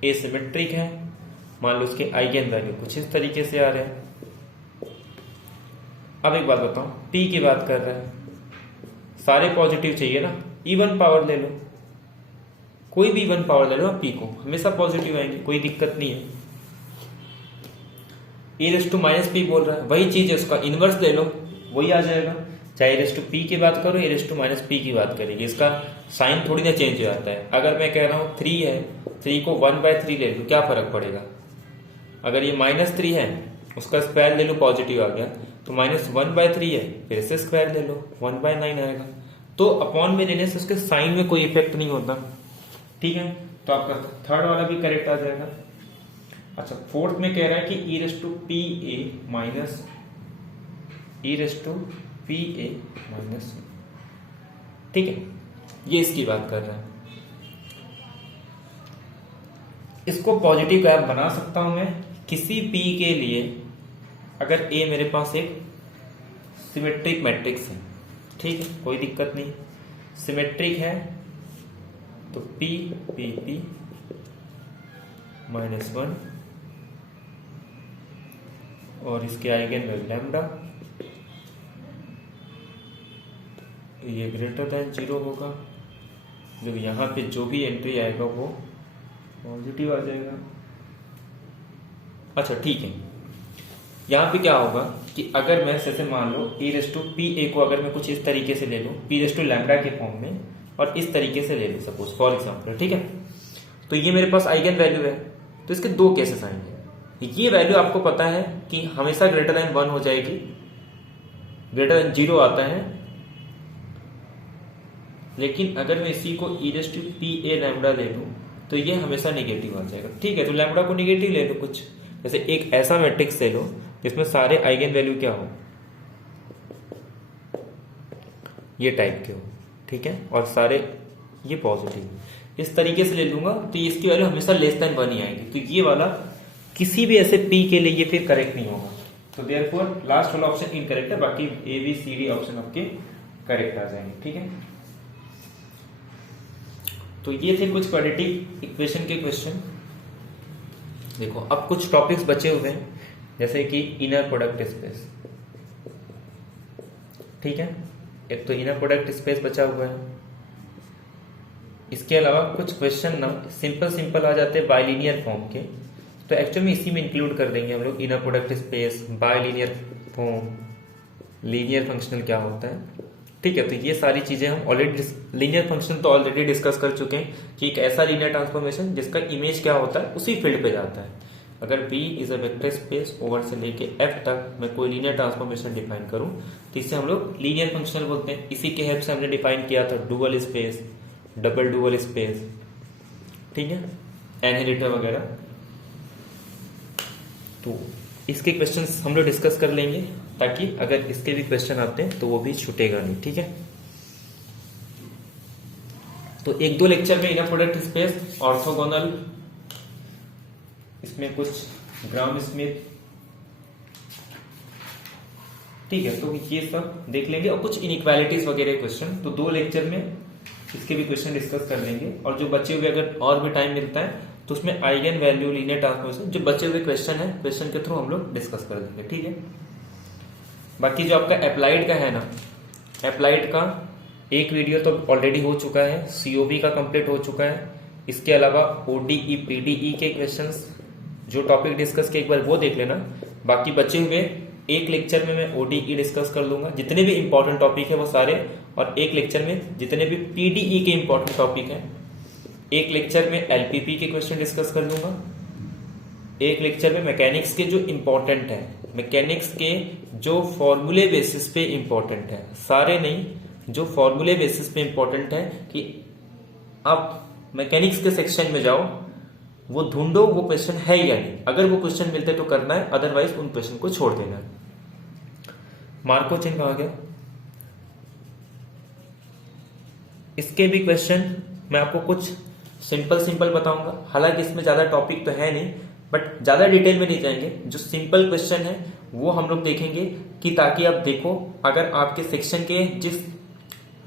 A symmetric है, मान लो उसके आइगन वैल्यू कुछ इस तरीके से आ रहे हैं। अब एक बात बताओ, p की बात कर रहा है, सारे पॉजिटिव चाहिए ना, इवन पावर ले लो, कोई भी इवन पावर ले लो, p को हमेशा पॉजिटिव आएंगे, कोई दिक्कत नहीं है। e raise to minus P बोल रहा है, वही चीज है, उसका इनवर्स ले लो, वही आ जाएगा। चाहे e रेस टू पी की बात करो, e raise to minus P की बात करेंगे, इसका साइन थोड़ी ना चेंज हो जाता है। अगर मैं कह रहा हूँ 3 है, 3 को 1/3 ले लो, क्या फर्क पड़ेगा? अगर ये -3 है, उसका स्क्वायर ले लो, पॉजिटिव आ गया, तो -1/3 है, फिर से स्क्वायर ले लो, 1/9 आएगा। तो अपॉन में लेने से उसके साइन में कोई इफेक्ट नहीं होता। ठीक है, तो आपका थर्ड वाला भी करेक्ट आ जाएगा। अच्छा, फोर्थ में कह रहा है कि e raise to P A minus e raise to P A minus, ठीक है, ये इसकी बात कर रहा है। इसको पॉजिटिव कैप बना सकता हूं मैं किसी p के लिए, अगर a मेरे पास एक सिमेट्रिक मैट्रिक्स है, ठीक है, कोई दिक्कत नहीं, सिमेट्रिक है तो p p p -1 और इसके आइगन वैल्यू लैम्डा, ये ग्रेटर देन 0 होगा, जब यहाँ पे जो भी एंट्री आएगा वो पॉजिटिव आ जाएगा। अच्छा ठीक है, यहाँ पे क्या होगा कि अगर मैं जैसे मान लो e⁻p को अगर मैं कुछ इस तरीके से ले लूँ p⁻λ के फॉर्म में और इस तरीके से ले लूँ सपोज फॉर एग्जाम्पल, ठीक है, तो ये मेरे पास आइगन वैल्यू है। तो इसके दो केसेस आएंगे। ये वैल्यू आपको पता है कि हमेशा ग्रेटर देन 1 हो जाएगी, ग्रेटर देन 0 आता है, लेकिन अगर मैं इसी को e⁻pa लैम्डा ले लूँ तो ये हमेशा नेगेटिव आ जाएगा। ठीक है, तो लैम्डा को नेगेटिव ले लो कुछ, जैसे एक ऐसा मैट्रिक्स ले लो जिसमें सारे आइगन वैल्यू क्या हो, ये टाइप के हो, ठीक है, और सारे ये पॉजिटिव, इस तरीके से ले लूंगा तो इसकी वैल्यू हमेशा लेस देन 1 ही आएगी। तो ये वाला किसी भी ऐसे p के लिए ये फिर करेक्ट नहीं होगा। तो देयरफॉर लास्ट वाला ऑप्शन इनकरेक्ट है, बाकी A B C D option आपके करेक्ट आ जाएंगे। ठीक है, तो ये थे कुछ क्वाड्रेटिक इक्वेशन के क्वेश्चन। देखो अब कुछ टॉपिक्स बचे हुए हैं, जैसे कि इनर प्रोडक्ट स्पेस। ठीक है, एक तो इनर प्रोडक्ट स्पेस बचा हुआ है। इसके अलावा कुछ क्वेश्चन ना सिंपल आ जाते हैं बाइलिनियर फॉर्म के, तो एक्चुअली में इसी में इंक्लूड कर देंगे हम लोग। Inner product space, bilinear form, linear functional क्या होता है। ठीक है, तो ये सारी चीजें हम ऑलरेडी लीनियर फंक्शन तो ऑलरेडी डिस्कस कर चुके हैं कि एक ऐसा लीनियर ट्रांसफॉर्मेशन जिसका इमेज क्या होता है उसी फील्ड पे जाता है। अगर V is a vector space over से लेके F तक मैं कोई लीनियर ट्रांसफॉर्मेशन डिफाइन करूं तो इसे हम लोग लीनियर फंक्शनल बोलते हैं। इसी के हेल्प से हमने डिफाइन किया था dual space, double dual space, ठीक है, एनहेरिटर वगैरह। तो इसके क्वेश्चंस हम लोग डिस्कस कर लेंगे ताकि अगर इसके भी क्वेश्चन आते हैं तो वो भी छूटेगा नहीं। ठीक है, तो एक दो लेक्चर में इनर प्रोडक्ट स्पेस, ऑर्थोगोनल, इसमें कुछ ग्राम स्मिथ, ठीक है, तो ये सब देख लेंगे और कुछ इनइक्वालिटीज वगैरह क्वेश्चन, तो 2 लेक्चर में इसके भी क्वेश्चन डिस्कस कर लेंगे। और जो बचे हुए अगर और भी टाइम मिलता है तो उसमें आइगन वैल्यू, लीनियर ट्रांसफॉर्मेशन, जो बचे हुए क्वेश्चन है क्वेश्चन के थ्रू हम लोग डिस्कस कर लेंगे। ठीक है, बाकी जो आपका अप्लाइड का है ना, अप्लाइड का एक वीडियो तो ऑलरेडी हो चुका है, सीओबी का कंप्लीट हो चुका है। इसके अलावा ओडीई पीडीई के क्वेश्चंस जो टॉपिक डिस्कस किए एक बार वो देख लेना। बाकी बचे हुए एक लेक्चर में मैं ओडीई डिस्कस कर लूंगा, जितने भी इंपॉर्टेंट टॉपिक है वो सारे, और एक लेक्चर में जितने भी पीडीई के इंपॉर्टेंट टॉपिक है, एक लेक्चर में एलपीपी के क्वेश्चन डिस्कस कर लूंगा, एक लेक्चर में मैकेनिक्स के जो इंपॉर्टेंट है, मैकेनिक्स के जो फॉर्मूले बेसिस पे इंपॉर्टेंट है, सारे नहीं, जो फॉर्मूले बेसिस पे इंपॉर्टेंट है कि आप मैकेनिक्स के सेक्शन में जाओ, वो ढूंढो वो क्वेश्चन है या नहीं। अगर वो क्वेश्चन मिलते तो करना है, अदरवाइज उन क्वेश्चन को छोड़ देना है। मार्को चिन्ह आ गया। इसके भी क्वेश्चन मैं आपको कुछ सिंपल बताऊंगा, हालांकि इसमें ज्यादा टॉपिक तो है नहीं, बट ज्यादा डिटेल में नहीं जाएंगे। जो सिंपल क्वेश्चन है वो हम लोग देखेंगे कि ताकि आप देखो अगर आपके सेक्शन के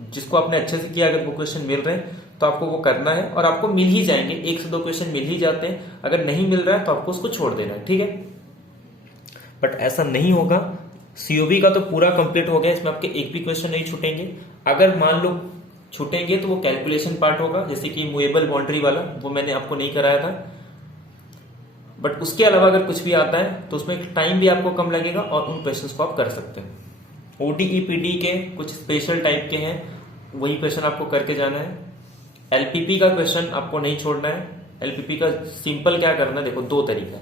जिसको आपने अच्छे से किया अगर वो क्वेश्चन मिल रहे हैं तो आपको वो करना है, और आपको मिल ही जाएंगे, 1 से 2 क्वेश्चन मिल ही जाते हैं। अगर नहीं मिल रहा है तो आपको उसको छोड़ देना है। ठीक है, बट ऐसा नहीं होगा। सीओबी का तो पूरा कंप्लीट हो गया, इसमें आपके एक भी क्वेश्चन नहीं छूटेंगे। अगर मान लो छूटेंगे तो वो कैलकुलेशन पार्ट होगा, जैसे कि मूवेबल बाउंड्री वाला, वो मैंने आपको नहीं कराया था। बट उसके अलावा अगर कुछ भी आता है तो उसमें टाइम भी आपको कम लगेगा और उन क्वेश्चंस को आप कर सकते हैं। ओडीई पीडी के कुछ स्पेशल टाइप के हैं, वही क्वेश्चन आपको करके जाना है। एलपीपी का क्वेश्चन आपको नहीं छोड़ना है। एलपीपी का सिंपल क्या करना है, देखो 2 तरीका,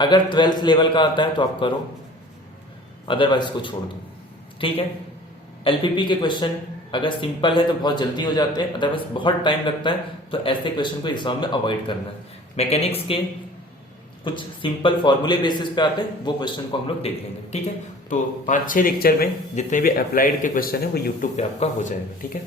अगर 12th लेवल का आता है तो आप करो, अदरवाइज को छोड़ दो। ठीक है, एलपीपी के क्वेश्चन अगर सिंपल है तो बहुत जल्दी हो जाते हैं, अदरवाइज बहुत टाइम लगता है, तो ऐसे क्वेश्चन को एग्जाम में अवॉइड करना है। मैकेनिक्स के कुछ सिंपल फॉर्मूले बेसिस पे आते हैं, वो क्वेश्चन को हम लोग देख लेंगे। ठीक है, तो 5-6 लेक्चर में जितने भी अप्लाइड के क्वेश्चन है वो यूट्यूब पे आपका हो जाएगा। ठीक है।